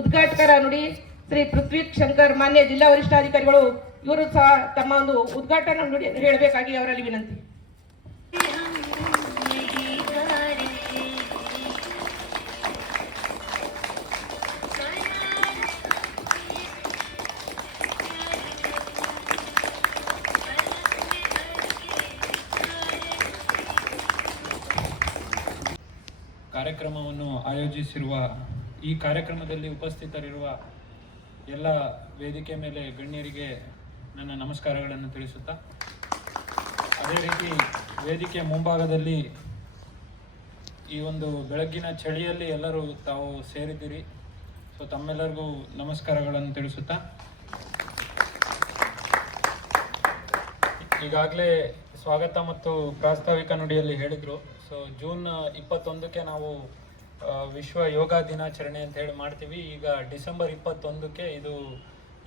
ಉದ್ಘಾಟಕರ ನುಡಿ ಶ್ರೀ ಪೃಥ್ವಿ ಶಂಕರ್ ಮಾನ್ಯ ಜಿಲ್ಲಾ ವರಿಷ್ಠಾಧಿಕಾರಿಗಳು ಇವರು ಸಹ ತಮ್ಮ ಒಂದು ಉದ್ಘಾಟನಾ ನುಡಿಯನ್ನು ಹೇಳಬೇಕಾಗಿ ಅವರಲ್ಲಿ ವಿನಂತಿ. ಕಾರ್ಯಕ್ರಮವನ್ನು ಆಯೋಜಿಸಿರುವ ಈ ಕಾರ್ಯಕ್ರಮದಲ್ಲಿ ಉಪಸ್ಥಿತರಿರುವ ಎಲ್ಲ ವೇದಿಕೆ ಮೇಲೆ ಗಣ್ಯರಿಗೆ ನನ್ನ ನಮಸ್ಕಾರಗಳನ್ನು ತಿಳಿಸುತ್ತಾ, ಅದೇ ರೀತಿ ವೇದಿಕೆ ಮುಂಭಾಗದಲ್ಲಿ ಈ ಒಂದು ಬೆಳಗ್ಗಿನ ಚಳಿಯಲ್ಲಿ ಎಲ್ಲರೂ ತಾವು ಸೇರಿದ್ದೀರಿ. ಸೊ ತಮ್ಮೆಲ್ಲರಿಗೂ ನಮಸ್ಕಾರಗಳನ್ನು ತಿಳಿಸುತ್ತಾ, ಈಗಾಗಲೇ ಸ್ವಾಗತ ಮತ್ತು ಪ್ರಾಸ್ತಾವಿಕ ನುಡಿಯಲ್ಲಿ ಹೇಳಿದರು. ಸೊ ಜೂನ್ 21ಕ್ಕೆ ನಾವು ವಿಶ್ವ ಯೋಗ ದಿನಾಚರಣೆ ಅಂತ ಹೇಳಿ ಮಾಡ್ತೀವಿ. ಈಗ ಡಿಸೆಂಬರ್ 21ಕ್ಕೆ ಇದು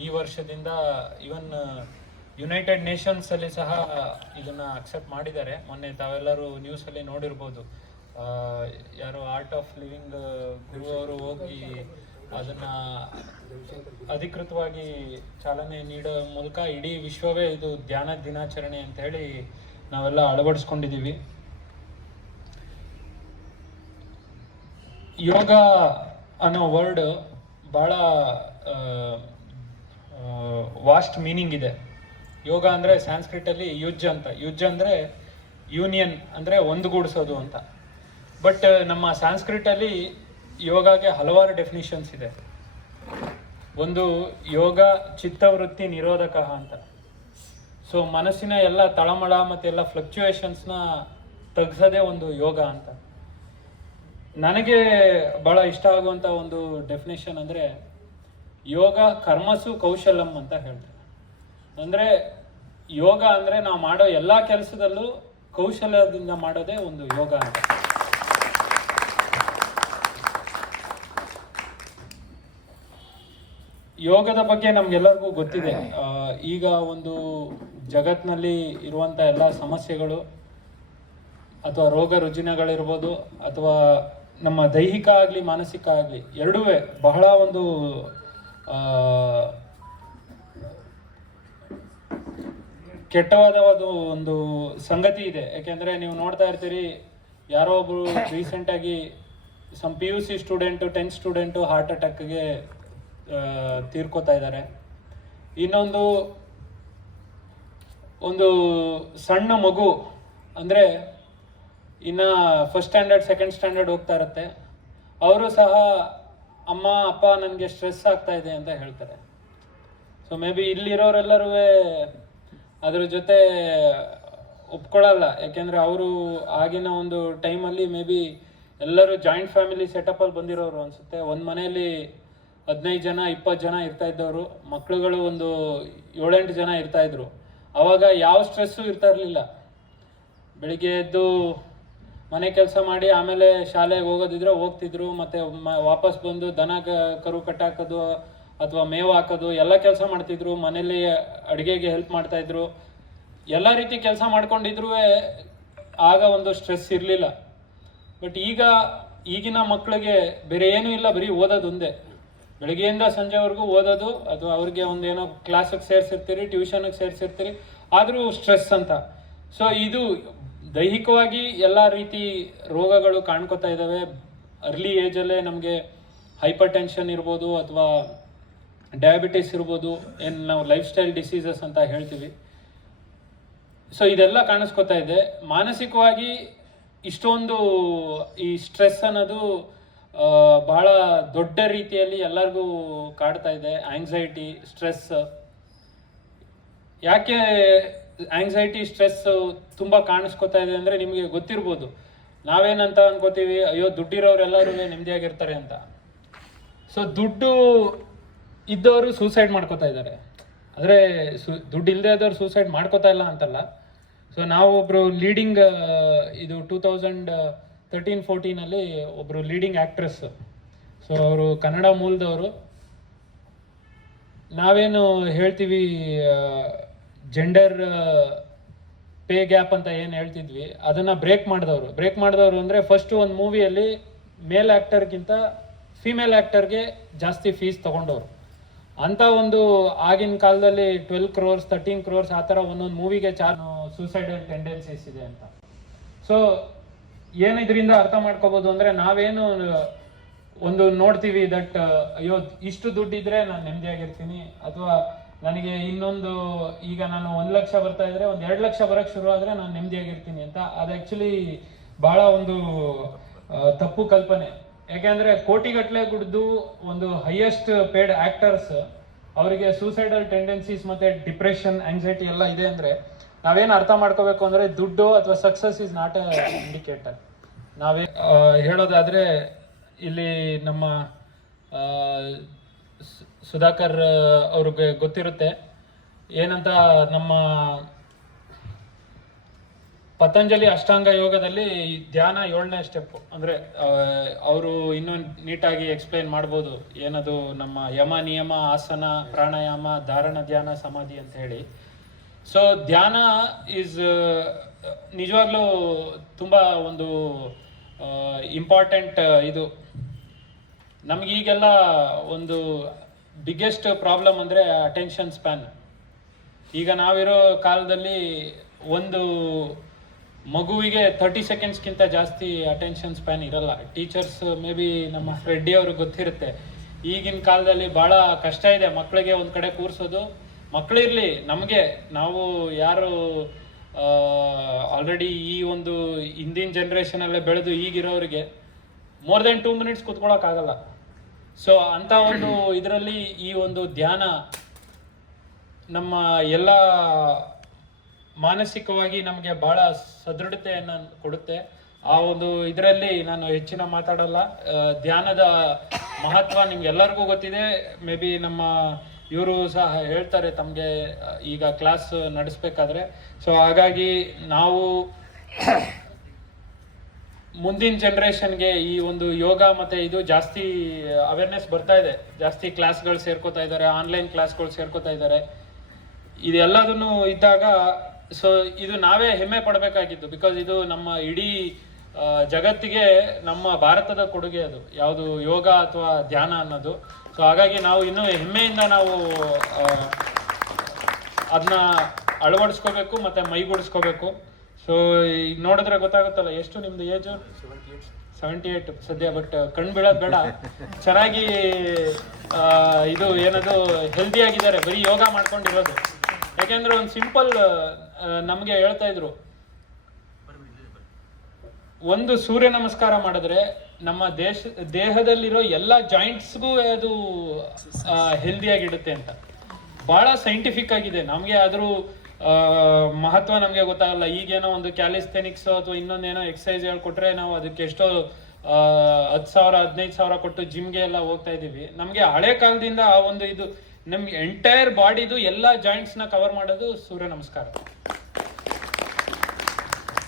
ಈ ವರ್ಷದಿಂದ ಇವನ್ ಯುನೈಟೆಡ್ ನೇಷನ್ಸಲ್ಲಿ ಸಹ ಇದನ್ನು ಅಕ್ಸೆಪ್ಟ್ ಮಾಡಿದ್ದಾರೆ. ಮೊನ್ನೆ ತಾವೆಲ್ಲರೂ ನ್ಯೂಸಲ್ಲಿ ನೋಡಿರ್ಬೋದು, ಯಾರು ಆರ್ಟ್ ಆಫ್ ಲಿವಿಂಗ್ ಗುರು ಅವರು ಹೋಗಿ ಅದನ್ನು ಅಧಿಕೃತವಾಗಿ ಚಾಲನೆ ನೀಡೋ ಮೂಲಕ ಇಡೀ ವಿಶ್ವವೇ ಇದು ಧ್ಯಾನ ದಿನಾಚರಣೆ ಅಂತ ಹೇಳಿ ನಾವೆಲ್ಲ ಅಳವಡಿಸ್ಕೊಂಡಿದ್ದೀವಿ. ಯೋಗ ಅನ್ನೋ ವರ್ಡ್ ಭಾಳ ವಾಸ್ಟ್ ಮೀನಿಂಗ್ ಇದೆ. ಯೋಗ ಅಂದರೆ ಸಂಸ್ಕೃತಲ್ಲಿ ಯುಜ್ ಅಂತ. ಯುಜ್ ಅಂದರೆ ಯೂನಿಯನ್, ಅಂದರೆ ಒಂದುಗೂಡಿಸೋದು ಅಂತ. ಬಟ್ ನಮ್ಮ ಸಂಸ್ಕೃತಲ್ಲಿ ಯೋಗಗೆ ಹಲವಾರು ಡೆಫಿನಿಷನ್ಸ್ ಇದೆ. ಒಂದು ಯೋಗ ಚಿತ್ತವೃತ್ತಿ ನಿರೋಧಕ ಅಂತ. ಸೊ ಮನಸ್ಸಿನ ಎಲ್ಲ ತಳಮಳ ಮತ್ತು ಎಲ್ಲ ಫ್ಲಕ್ಚುಯೇಷನ್ಸ್ನ ತಗ್ಸೋದೇ ಒಂದು ಯೋಗ ಅಂತ. ನನಗೆ ಭಾಳ ಇಷ್ಟ ಆಗುವಂಥ ಒಂದು ಡೆಫಿನೇಷನ್ ಅಂದರೆ ಯೋಗ ಕರ್ಮಸು ಕೌಶಲಂ ಅಂತ ಹೇಳ್ತಾರೆ. ಅಂದರೆ ಯೋಗ ಅಂದರೆ ನಾವು ಮಾಡೋ ಎಲ್ಲ ಕೆಲಸದಲ್ಲೂ ಕೌಶಲ್ಯದಿಂದ ಮಾಡೋದೇ ಒಂದು ಯೋಗ ಅಂತ. ಯೋಗದ ಬಗ್ಗೆ ನಮ್ಗೆಲ್ಲರಿಗೂ ಗೊತ್ತಿದೆ. ಈಗ ಒಂದು ಜಗತ್ತಿನಲ್ಲಿ ಇರುವಂಥ ಎಲ್ಲ ಸಮಸ್ಯೆಗಳು ಅಥವಾ ರೋಗ ರುಜಿನಗಳಿರ್ಬೋದು, ಅಥವಾ ನಮ್ಮ ದೈಹಿಕ ಆಗಲಿ ಮಾನಸಿಕ ಆಗಲಿ ಎರಡೂ ಬಹಳ ಒಂದು ಕೆಟ್ಟವಾದ ಒಂದು ಸಂಗತಿ ಇದೆ. ಯಾಕೆಂದರೆ ನೀವು ನೋಡ್ತಾ ಇರ್ತೀರಿ, ಯಾರೋ ಒಬ್ಬರು ರೀಸೆಂಟಾಗಿ PUC student 10th student heart ಅಟ್ಯಾಕ್ಗೆ ತೀರ್ಕೋತಾ ಇದ್ದಾರೆ. ಇನ್ನೊಂದು ಸಣ್ಣ ಮಗು ಅಂದರೆ ಇನ್ನು ಫಸ್ಟ್ ಸ್ಟ್ಯಾಂಡರ್ಡ್ ಸೆಕೆಂಡ್ ಸ್ಟ್ಯಾಂಡರ್ಡ್ ಹೋಗ್ತಾ ಇರುತ್ತೆ, ಅವರು ಸಹ ಅಮ್ಮ ಅಪ್ಪ ನನಗೆ ಸ್ಟ್ರೆಸ್ ಆಗ್ತಾ ಇದೆ ಅಂತ ಹೇಳ್ತಾರೆ. ಸೊ ಮೇ ಬಿ ಇಲ್ಲಿರೋರೆಲ್ಲರೂ ಅದ್ರ ಜೊತೆ ಒಪ್ಕೊಳ್ಳಲ್ಲ. ಯಾಕೆಂದರೆ ಅವರು ಆಗಿನ ಒಂದು ಟೈಮಲ್ಲಿ ಮೇ ಬಿ ಎಲ್ಲರೂ ಜಾಯಿಂಟ್ ಫ್ಯಾಮಿಲಿ ಸೆಟಪಲ್ಲಿ ಬಂದಿರೋರು ಅನಿಸುತ್ತೆ. ಒಂದು ಮನೆಯಲ್ಲಿ 15 ಜನ 20 ಜನ ಇರ್ತಾ ಇದ್ದವರು, ಮಕ್ಕಳುಗಳು ಒಂದು 7-8 ಜನ ಇರ್ತಾಯಿದ್ರು. ಆವಾಗ ಯಾವ ಸ್ಟ್ರೆಸ್ಸು ಇರ್ತಾ ಇರಲಿಲ್ಲ. ಬೆಳಿಗ್ಗೆ ಎದ್ದು ಮನೆ ಕೆಲಸ ಮಾಡಿ ಆಮೇಲೆ ಶಾಲೆಗೆ ಹೋಗೋದಿದ್ರೆ ಹೋಗ್ತಿದ್ರು, ಮತ್ತು ವಾಪಸ್ ಬಂದು ದನ ಕರು ಕಟ್ಟಾಕೋದು ಅಥವಾ ಮೇವು ಹಾಕೋದು ಎಲ್ಲ ಕೆಲಸ ಮಾಡ್ತಿದ್ರು. ಮನೇಲಿ ಅಡುಗೆಗೆ ಹೆಲ್ಪ್ ಮಾಡ್ತಾಯಿದ್ರು. ಎಲ್ಲ ರೀತಿ ಕೆಲಸ ಮಾಡ್ಕೊಂಡಿದ್ರು. ಆಗ ಒಂದು ಸ್ಟ್ರೆಸ್ ಇರಲಿಲ್ಲ. ಬಟ್ ಈಗಿನ ಮಕ್ಕಳಿಗೆ ಬೇರೆ ಏನೂ ಇಲ್ಲ, ಬರೀ ಓದೋದು ಒಂದೇ. ಬೆಳಗ್ಗೆಯಿಂದ ಸಂಜೆವರೆಗೂ ಓದೋದು, ಅಥವಾ ಅವ್ರಿಗೆ ಒಂದೇನೋ ಕ್ಲಾಸಿಗೆ ಸೇರಿಸಿರ್ತೀರಿ, ಟ್ಯೂಷನ್ಗೆ ಸೇರಿಸಿರ್ತೀರಿ, ಆದರೂ ಸ್ಟ್ರೆಸ್ ಅಂತ. ಸೊ ಇದು ದೈಹಿಕವಾಗಿ ಎಲ್ಲ ರೀತಿ ರೋಗಗಳು ಕಾಣ್ಕೋತಾ ಇದ್ದಾವೆ. ಅರ್ಲಿ ಏಜಲ್ಲೇ ನಮಗೆ ಹೈಪರ್ ಟೆನ್ಷನ್ ಇರ್ಬೋದು, ಅಥವಾ ಡಯಾಬಿಟಿಸ್ ಇರ್ಬೋದು, ಏನು ನಾವು ಲೈಫ್ ಸ್ಟೈಲ್ ಡಿಸೀಸಸ್ ಅಂತ ಹೇಳ್ತೀವಿ. ಸೊ ಇದೆಲ್ಲ ಕಾಣಿಸ್ಕೋತಾ ಇದೆ. ಮಾನಸಿಕವಾಗಿ ಇಷ್ಟೊಂದು ಈ ಸ್ಟ್ರೆಸ್ ಅನ್ನೋದು ಬಹಳ ದೊಡ್ಡ ರೀತಿಯಲ್ಲಿ ಎಲ್ಲರಿಗೂ ಕಾಡ್ತಾ ಇದೆ. Anxiety, stress. ಯಾಕೆ ಆಂಗ್ಸೈಟಿ, ಸ್ಟ್ರೆಸ್ ತುಂಬ ಕಾಣಿಸ್ಕೋತಾ ಇದೆ ಅಂದರೆ ನಿಮಗೆ ಗೊತ್ತಿರ್ಬೋದು. ನಾವೇನಂತ ಅನ್ಕೋತೀವಿ, ಅಯ್ಯೋ ದುಡ್ಡಿರೋರೆಲ್ಲರೂ ನೆಮ್ಮದಿಯಾಗಿರ್ತಾರೆ ಅಂತ. ಸೊ ದುಡ್ಡು ಇದ್ದವರು ಸೂಸೈಡ್ ಮಾಡ್ಕೋತಾ ಇದ್ದಾರೆ. ಆದರೆ ದುಡ್ಡು ಇಲ್ಲದೆ ಆದವ್ರು ಸೂಸೈಡ್ ಮಾಡ್ಕೋತಾ ಇಲ್ಲ ಅಂತಲ್ಲ. ಸೊ ನಾವು ಒಬ್ಬರು ಲೀಡಿಂಗ್, ಇದು 2013-14 ಒಬ್ಬರು ಲೀಡಿಂಗ್ ಆ್ಯಕ್ಟ್ರೆಸ್. ಸೊ ಅವರು ಕನ್ನಡ ಮೂಲದವರು. ನಾವೇನು ಹೇಳ್ತೀವಿ, ಜೆಂಡರ್ ಪೇ ಗ್ಯಾಪ್ ಅಂತ ಏನು ಹೇಳ್ತಿದ್ವಿ, ಅದನ್ನು ಬ್ರೇಕ್ ಮಾಡಿದವರು ಅಂದರೆ ಫಸ್ಟು ಒಂದು ಮೂವಿಯಲ್ಲಿ ಮೇಲ್ ಆ್ಯಕ್ಟರ್ಗಿಂತ ಫೀಮೇಲ್ ಆ್ಯಕ್ಟರ್ಗೆ ಜಾಸ್ತಿ ಫೀಸ್ ತೊಗೊಂಡವ್ರು. ಅಂಥ ಒಂದು ಆಗಿನ ಕಾಲದಲ್ಲಿ 12 crores 13 crores ಆ ಥರ ಒಂದೊಂದು ಮೂವಿಗೆ ಸೂಸೈಡಲ್ ಟೆಂಡೆನ್ಸೀಸ್ ಇದೆ ಅಂತ. ಸೊ ಏನು ಇದರಿಂದ ಅರ್ಥ ಮಾಡ್ಕೋಬೋದು ಅಂದರೆ, ನಾವೇನು ಒಂದು ನೋಡ್ತೀವಿ ದಟ್ ಅಯ್ಯೋ ಇಷ್ಟು ದುಡ್ಡಿದ್ರೆ ನಾನು ನೆಮ್ಮದಿಯಾಗಿರ್ತೀನಿ, ಅಥವಾ ನನಗೆ ಇನ್ನೊಂದು ಈಗ ನಾನು 1 ಲಕ್ಷ ಬರ್ತಾ ಇದ್ರೆ 1-2 ಲಕ್ಷ ಬರೋಕ್ಕೆ ಶುರು ಆದರೆ ನಾನು ನೆಮ್ಮದಿಯಾಗಿರ್ತೀನಿ ಅಂತ. ಅದು ಆ್ಯಕ್ಚುಲಿ ಭಾಳ ಒಂದು ತಪ್ಪು ಕಲ್ಪನೆ. ಯಾಕೆಂದರೆ ಕೋಟಿಗಟ್ಟಲೆ ದುಡ್ದು ಒಂದು ಹೈಯೆಸ್ಟ್ ಪೇಡ್ ಆ್ಯಕ್ಟರ್ಸ್ ಅವರಿಗೆ ಸೂಸೈಡಲ್ ಟೆಂಡೆನ್ಸೀಸ್ ಮತ್ತು ಡಿಪ್ರೆಷನ್, ಆಂಗ್ಸೈಟಿ ಎಲ್ಲ ಇದೆ ಅಂದರೆ ನಾವೇನು ಅರ್ಥ ಮಾಡ್ಕೋಬೇಕು ಅಂದರೆ, ದುಡ್ಡು ಅಥವಾ success is not a indicator. ನಾವೇ ಹೇಳೋದಾದರೆ ಇಲ್ಲಿ ನಮ್ಮ ಸುಧಾಕರ್ ಅವ್ರಿಗೆ ಗೊತ್ತಿರುತ್ತೆ ಏನಂತ. ನಮ್ಮ ಪತಂಜಲಿ ಅಷ್ಟಾಂಗ ಯೋಗದಲ್ಲಿ ಧ್ಯಾನ 7ನೇ ಸ್ಟೆಪ್ಪು. ಅಂದರೆ ಅವರು ಇನ್ನೂ ನೀಟಾಗಿ ಎಕ್ಸ್ಪ್ಲೈನ್ ಮಾಡ್ಬೋದು ಏನದು ನಮ್ಮ ಯಮ ನಿಯಮ, ಆಸನ, ಪ್ರಾಣಾಯಾಮ, ಧಾರಣ, ಧ್ಯಾನ, ಸಮಾಧಿ ಅಂತ ಹೇಳಿ. ಸೊ ಧ್ಯಾನ ಈಸ್ ನಿಜವಾಗ್ಲೂ ತುಂಬ ಒಂದು ಇಂಪಾರ್ಟೆಂಟ್. ಇದು ನಮಗೀಗೆಲ್ಲ ಒಂದು ಬಿಗ್ಗೆಸ್ಟ್ ಪ್ರಾಬ್ಲಮ್ ಅಂದರೆ ಅಟೆನ್ಷನ್ ಸ್ಪ್ಯಾನ್. ಈಗ ನಾವಿರೋ ಕಾಲದಲ್ಲಿ ಒಂದು ಮಗುವಿಗೆ 30 ಸೆಕೆಂಡ್ಸ್ಗಿಂತ ಜಾಸ್ತಿ ಅಟೆನ್ಷನ್ ಸ್ಪ್ಯಾನ್ ಇರಲ್ಲ. ಟೀಚರ್ಸ್ ಮೇ ಬಿ ನಮ್ಮ ರೆಡ್ಡಿ ಅವ್ರಿಗೆ ಗೊತ್ತಿರುತ್ತೆ. ಈಗಿನ ಕಾಲದಲ್ಲಿ ಭಾಳ ಕಷ್ಟ ಇದೆ ಮಕ್ಕಳಿಗೆ ಒಂದು ಕಡೆ ಕೂರಿಸೋದು. ಮಕ್ಕಳಿರಲಿ, ನಾವು ಯಾರು ಆಲ್ರೆಡಿ ಈ ಒಂದು ಹಿಂದಿನ ಜನ್ರೇಷನಲ್ಲೇ ಬೆಳೆದು ಈಗಿರೋರಿಗೆ ಮೋರ್ ದೆನ್ 2 minutes ಕೂತ್ಕೊಳ್ಳೋಕ್ಕಾಗಲ್ಲ. ಸೊ ಅಂಥ ಒಂದು ಇದರಲ್ಲಿ ಈ ಒಂದು ಧ್ಯಾನ ನಮ್ಮ ಎಲ್ಲ ಮಾನಸಿಕವಾಗಿ ನಮಗೆ ಭಾಳ ಸದೃಢತೆಯನ್ನು ಕೊಡುತ್ತೆ. ಆ ಒಂದು ಇದರಲ್ಲಿ ನಾನು ಹೆಚ್ಚಿನ ಮಾತಾಡಲ್ಲ. ಧ್ಯಾನದ ಮಹತ್ವ ನಿಮ್ಗೆಲ್ಲರಿಗೂ ಗೊತ್ತಿದೆ. ಮೇ ಬಿ ನಮ್ಮ ಇವರು ಸಹ ಹೇಳ್ತಾರೆ ತಮಗೆ ಈಗ ಕ್ಲಾಸ್ ನಡೆಸ್ಬೇಕಾದ್ರೆ. ಸೊ ಹಾಗಾಗಿ ನಾವು ಮುಂದಿನ ಜನ್ರೇಷನ್ಗೆ ಈ ಒಂದು ಯೋಗ ಮತ್ತು ಇದು ಜಾಸ್ತಿ ಅವೇರ್ನೆಸ್ ಬರ್ತಾ ಇದೆ. ಜಾಸ್ತಿ ಕ್ಲಾಸ್ಗಳು ಸೇರ್ಕೋತಾ ಇದ್ದಾರೆ, ಆನ್ಲೈನ್ ಕ್ಲಾಸ್ಗಳು ಸೇರ್ಕೋತಾ ಇದ್ದಾರೆ. ಇದೆಲ್ಲದನ್ನು ಇದ್ದಾಗ ಸೊ ಇದು ನಾವೇ ಹೆಮ್ಮೆ ಪಡಬೇಕಾಗಿತ್ತು. ಬಿಕಾಸ್ ಇದು ನಮ್ಮ ಇಡೀ ಜಗತ್ತಿಗೆ ನಮ್ಮ ಭಾರತದ ಕೊಡುಗೆ ಅದು, ಯಾವುದು ಯೋಗ ಅಥವಾ ಧ್ಯಾನ ಅನ್ನೋದು. ಸೊ ಹಾಗಾಗಿ ನಾವು ಇನ್ನೂ ಹೆಮ್ಮೆಯಿಂದ ನಾವು ಅದನ್ನ ಅಳವಡಿಸ್ಕೋಬೇಕು ಮತ್ತು ಮೈಗೂಡಿಸ್ಕೋಬೇಕು. ಸೊ ಈಗ ನೋಡಿದ್ರೆ ಗೊತ್ತಾಗುತ್ತಲ್ಲ, ಎಷ್ಟು ನಿಮ್ದು ಏಜು? 78 ಸದ್ಯ. ಬಟ್ ಕಣ್ಣು ಬೀಳೋದು ಬೇಡ, ಚೆನ್ನಾಗಿ ಇದು ಏನದು ಹೆಲ್ದಿ ಆಗಿದ್ದಾರೆ, ಬರೀ ಯೋಗ ಮಾಡ್ಕೊಂಡಿರೋದು. ಯಾಕೆಂದ್ರೆ ಒಂದು ಸಿಂಪಲ್ ನಮಗೆ ಹೇಳ್ತಾ ಇದ್ರು, ಒಂದು ಸೂರ್ಯ ನಮಸ್ಕಾರ ಮಾಡಿದ್ರೆ ನಮ್ಮ ದೇಹದಲ್ಲಿರೋ ಎಲ್ಲ ಜಾಯಿಂಟ್ಸ್ಗೂ ಅದು ಹೆಲ್ದಿಯಾಗಿಡುತ್ತೆ ಅಂತ. ಭಾಳ ಸೈಂಟಿಫಿಕ್ ಆಗಿದೆ. ನಮಗೆ ಅದ್ರ ಮಹತ್ವ ನಮಗೆ ಗೊತ್ತಾಗಲ್ಲ. ಈಗೇನೋ ಒಂದು ಕ್ಯಾಲಿಸ್ಥೆನಿಕ್ಸ್ ಅಥವಾ ಇನ್ನೊಂದೇನೋ ಎಕ್ಸಸೈಸ್ ಹೇಳ್ಕೊಟ್ರೆ ನಾವು ಅದಕ್ಕೆ ಎಷ್ಟೋ 10,000 15,000 ಕೊಟ್ಟು ಜಿಮ್ಗೆ ಎಲ್ಲ ಹೋಗ್ತಾ ಇದ್ದೀವಿ. ನಮಗೆ ಹಳೆ ಕಾಲದಿಂದ ಆ ಒಂದು ಇದು ನಮ್ಗೆ ಎಂಟೈರ್ ಬಾಡಿದು ಎಲ್ಲ ಜಾಯಿಂಟ್ಸ್ನ ಕವರ್ ಮಾಡೋದು ಸೂರ್ಯ ನಮಸ್ಕಾರ.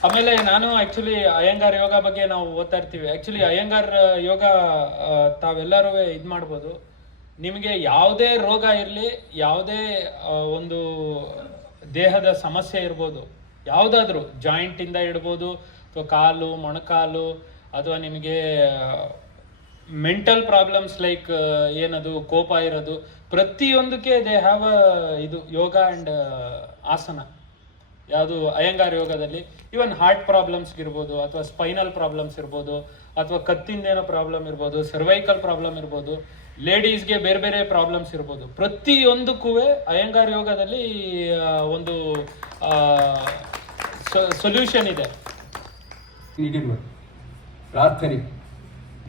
ಆಮೇಲೆ ನಾನು ಆ್ಯಕ್ಚುಲಿ ಅಯ್ಯಂಗಾರ್ ಯೋಗ ಬಗ್ಗೆ ನಾವು ಓದ್ತಾ ಇರ್ತೀವಿ. ಆ್ಯಕ್ಚುಲಿ ಅಯ್ಯಂಗಾರ್ ಯೋಗ ತಾವೆಲ್ಲರೂ ಇದು ಮಾಡ್ಬೋದು. ನಿಮಗೆ ಯಾವುದೇ ರೋಗ ಇರಲಿ, ಯಾವುದೇ ಒಂದು ದೇಹದ ಸಮಸ್ಯೆ ಇರ್ಬೋದು, ಯಾವುದಾದ್ರೂ ಜಾಯಿಂಟಿಂದ ಇಡ್ಬೋದು, ಅಥವಾ ಕಾಲು, ಮೊಣಕಾಲು, ಅಥವಾ ನಿಮಗೆ ಮೆಂಟಲ್ ಪ್ರಾಬ್ಲಮ್ಸ್ ಲೈಕ್ ಏನದು ಕೋಪ ಇರೋದು, ಪ್ರತಿಯೊಂದಕ್ಕೆ ದೇ ಹ್ಯಾವ್ ಇದು ಯೋಗ ಆ್ಯಂಡ್ ಆಸನ. ಯಾವುದು ಅಯ್ಯಂಗಾರ್ ಯೋಗದಲ್ಲಿ ಇವನ್ ಹಾರ್ಟ್ ಪ್ರಾಬ್ಲಮ್ಸ್ ಇರ್ಬೋದು, ಅಥವಾ ಸ್ಪೈನಲ್ ಪ್ರಾಬ್ಲಮ್ಸ್ ಇರ್ಬೋದು, ಅಥವಾ ಕತ್ತಿಂದೇನೋ ಪ್ರಾಬ್ಲಮ್ ಇರ್ಬೋದು, ಸರ್ವೈಕಲ್ ಪ್ರಾಬ್ಲಮ್ ಇರ್ಬೋದು, ಲೇಡೀಸ್ಗೆ ಬೇರೆ ಬೇರೆ ಪ್ರಾಬ್ಲಮ್ಸ್ ಇರ್ಬೋದು. ಪ್ರತಿಯೊಂದಕ್ಕೂ ಅಯ್ಯಂಗಾರ್ ಯೋಗದಲ್ಲಿ ಒಂದು ಸೊಲ್ಯೂಷನ್ ಇದೆ. ಪ್ರಾರ್ಥನೆ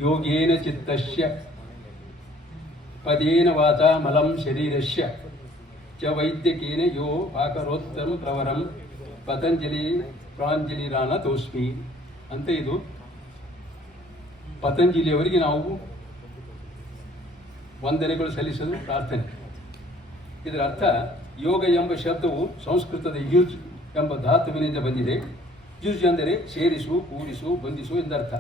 ಯೋಗೇನ ಚಿತ್ತಸ್ಯ ಪದೇನ ವಾಚ ಮಲಂ ಶರೀರಸ್ಯ ಚ ವೈದ್ಯಕೇನ ಯೋ ಪಾಕರೋತ್ತಮ ಪ್ರವರಂ ಪತಂಜಲಿ ಪ್ರಾಂಜಲಿರಾನ ತೋಸ್ಮಿ ಅಂತ. ಇದು ಪತಂಜಲಿಯವರಿಗೆ ನಾವು ವಂದನೆಗಳು ಸಲ್ಲಿಸಲು ಪ್ರಾರ್ಥನೆ. ಇದರ ಅರ್ಥ, ಯೋಗ ಎಂಬ ಶಬ್ದವು ಸಂಸ್ಕೃತದ ಯುಜ್ ಎಂಬ ಧಾತುವಿನಿಂದ ಬಂದಿದೆ. ಯುಜ್ ಅಂದರೆ ಸೇರಿಸು, ಕೂಡಿಸು, ಬಂಧಿಸು ಎಂದರ್ಥ.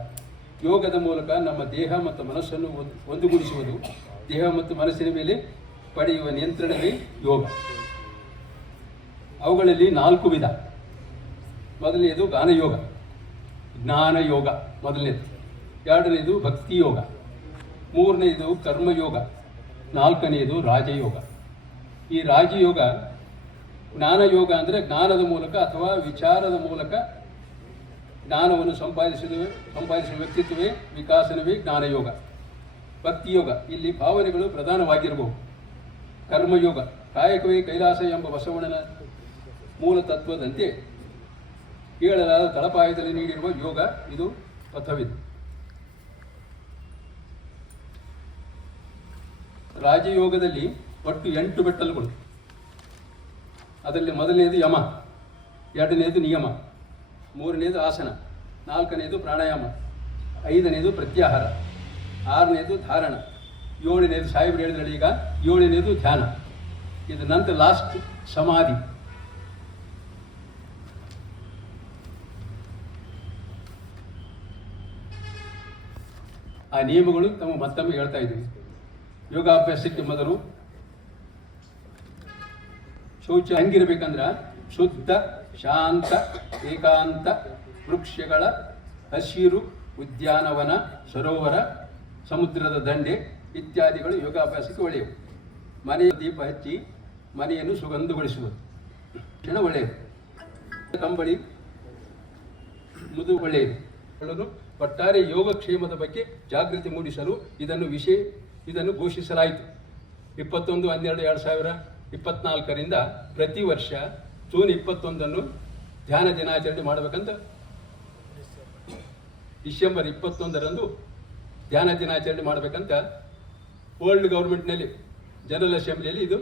ಯೋಗದ ಮೂಲಕ ನಮ್ಮ ದೇಹ ಮತ್ತು ಮನಸ್ಸನ್ನು ಒಂದುಗೂಡಿಸುವುದು, ದೇಹ ಮತ್ತು ಮನಸ್ಸಿನ ಮೇಲೆ ಪಡೆಯುವ ನಿಯಂತ್ರಣವೇ ಯೋಗ. ಅವುಗಳಲ್ಲಿ 4 ವಿಧ. ಮೊದಲನೆಯದು ಗಾನಯೋಗ, ಜ್ಞಾನ ಯೋಗ ಮೊದಲನೇದು. ಎರಡನೇದು ಭಕ್ತಿ ಯೋಗ, ಮೂರನೆಯದು ಕರ್ಮಯೋಗ, ನಾಲ್ಕನೆಯದು ರಾಜಯೋಗ. ಈ ರಾಜಯೋಗ ಜ್ಞಾನಯೋಗ ಅಂದರೆ ಜ್ಞಾನದ ಮೂಲಕ ಅಥವಾ ವಿಚಾರದ ಮೂಲಕ ಜ್ಞಾನವನ್ನು ಸಂಪಾದಿಸುವ ವ್ಯಕ್ತಿತ್ವವೇ ವಿಕಾಸನವೇ ಜ್ಞಾನಯೋಗ. ಭಕ್ತಿಯೋಗ, ಇಲ್ಲಿ ಭಾವನೆಗಳು ಪ್ರಧಾನವಾಗಿರಬಹುದು. ಕರ್ಮಯೋಗ, ಕಾಯಕವೇ ಕೈಲಾಸ ಎಂಬ ಬಸವಣ್ಣನ ಮೂಲ ತತ್ವದಂತೆ ಹೇಳಲಾದ ತಳಪಾಯದಲ್ಲಿ ನೀಡಿರುವ ಯೋಗ ಇದು ಪಥವಿದು. ರಾಜಯೋಗದಲ್ಲಿ ಒಟ್ಟು 8 ಬೆಟ್ಟಲುಗಳು. ಅದರಲ್ಲಿ ಮೊದಲನೇದು ಯಮ, ಎರಡನೇದು ನಿಯಮ, ಮೂರನೇದು ಆಸನ, ನಾಲ್ಕನೇದು ಪ್ರಾಣಾಯಾಮ, ಐದನೇದು ಪ್ರತ್ಯಾಹಾರ, ಆರನೇದು ಧಾರಣ, ಏಳನೇದು ಸಾಹೇಬ್ರು ಹೇಳಿದ್ರಲ್ಲಿ ಈಗ 7ನೇದು ಧ್ಯಾನ. ಇದು ನಂತರ ಲಾಸ್ಟ್ ಸಮಾಧಿ. ಆ ನಿಯಮಗಳು ಮತ್ತೊಮ್ಮೆ ಹೇಳ್ತಾ ಇದ್ದೀವಿ. ಯೋಗಾಭ್ಯಾಸಕ್ಕೆ ಮೊದಲು ಶೌಚ ಹಂಗಿರ್ಬೇಕಂದ್ರೆ ಶುದ್ಧ, ಶಾಂತ, ಏಕಾಂತ, ವೃಕ್ಷಗಳ ಹಸಿರು, ಉದ್ಯಾನವನ, ಸರೋವರ, ಸಮುದ್ರದ ದಂಡೆ ಇತ್ಯಾದಿಗಳು ಯೋಗಾಭ್ಯಾಸಕ್ಕೆ ಒಳ್ಳೆಯವು. ಮನೆಯ ದೀಪ ಹಚ್ಚಿ ಮನೆಯನ್ನು ಸುಗಂಧಗೊಳಿಸುವುದು ಒಳ್ಳೆಯದು. ಕಂಬಳಿ ಮುದು ಒಳ್ಳೆಯದು. ಒಟ್ಟಾರೆ ಯೋಗಕ್ಷೇಮದ ಬಗ್ಗೆ ಜಾಗೃತಿ ಮೂಡಿಸಲು ಇದನ್ನು ಘೋಷಿಸಲಾಯಿತು. 21/12/2024 ಪ್ರತಿ ವರ್ಷ ಜೂನ್ 21 ಧ್ಯಾನ ದಿನಾಚರಣೆ ಮಾಡಬೇಕಂತ, ಡಿಸೆಂಬರ್ 21 ಧ್ಯಾನ ದಿನಾಚರಣೆ ಮಾಡಬೇಕಂತ ಓಲ್ಡ್ ಗೌರ್ಮೆಂಟ್ನಲ್ಲಿ ಜನರಲ್ ಅಸೆಂಬ್ಲಿಯಲ್ಲಿ ಇದು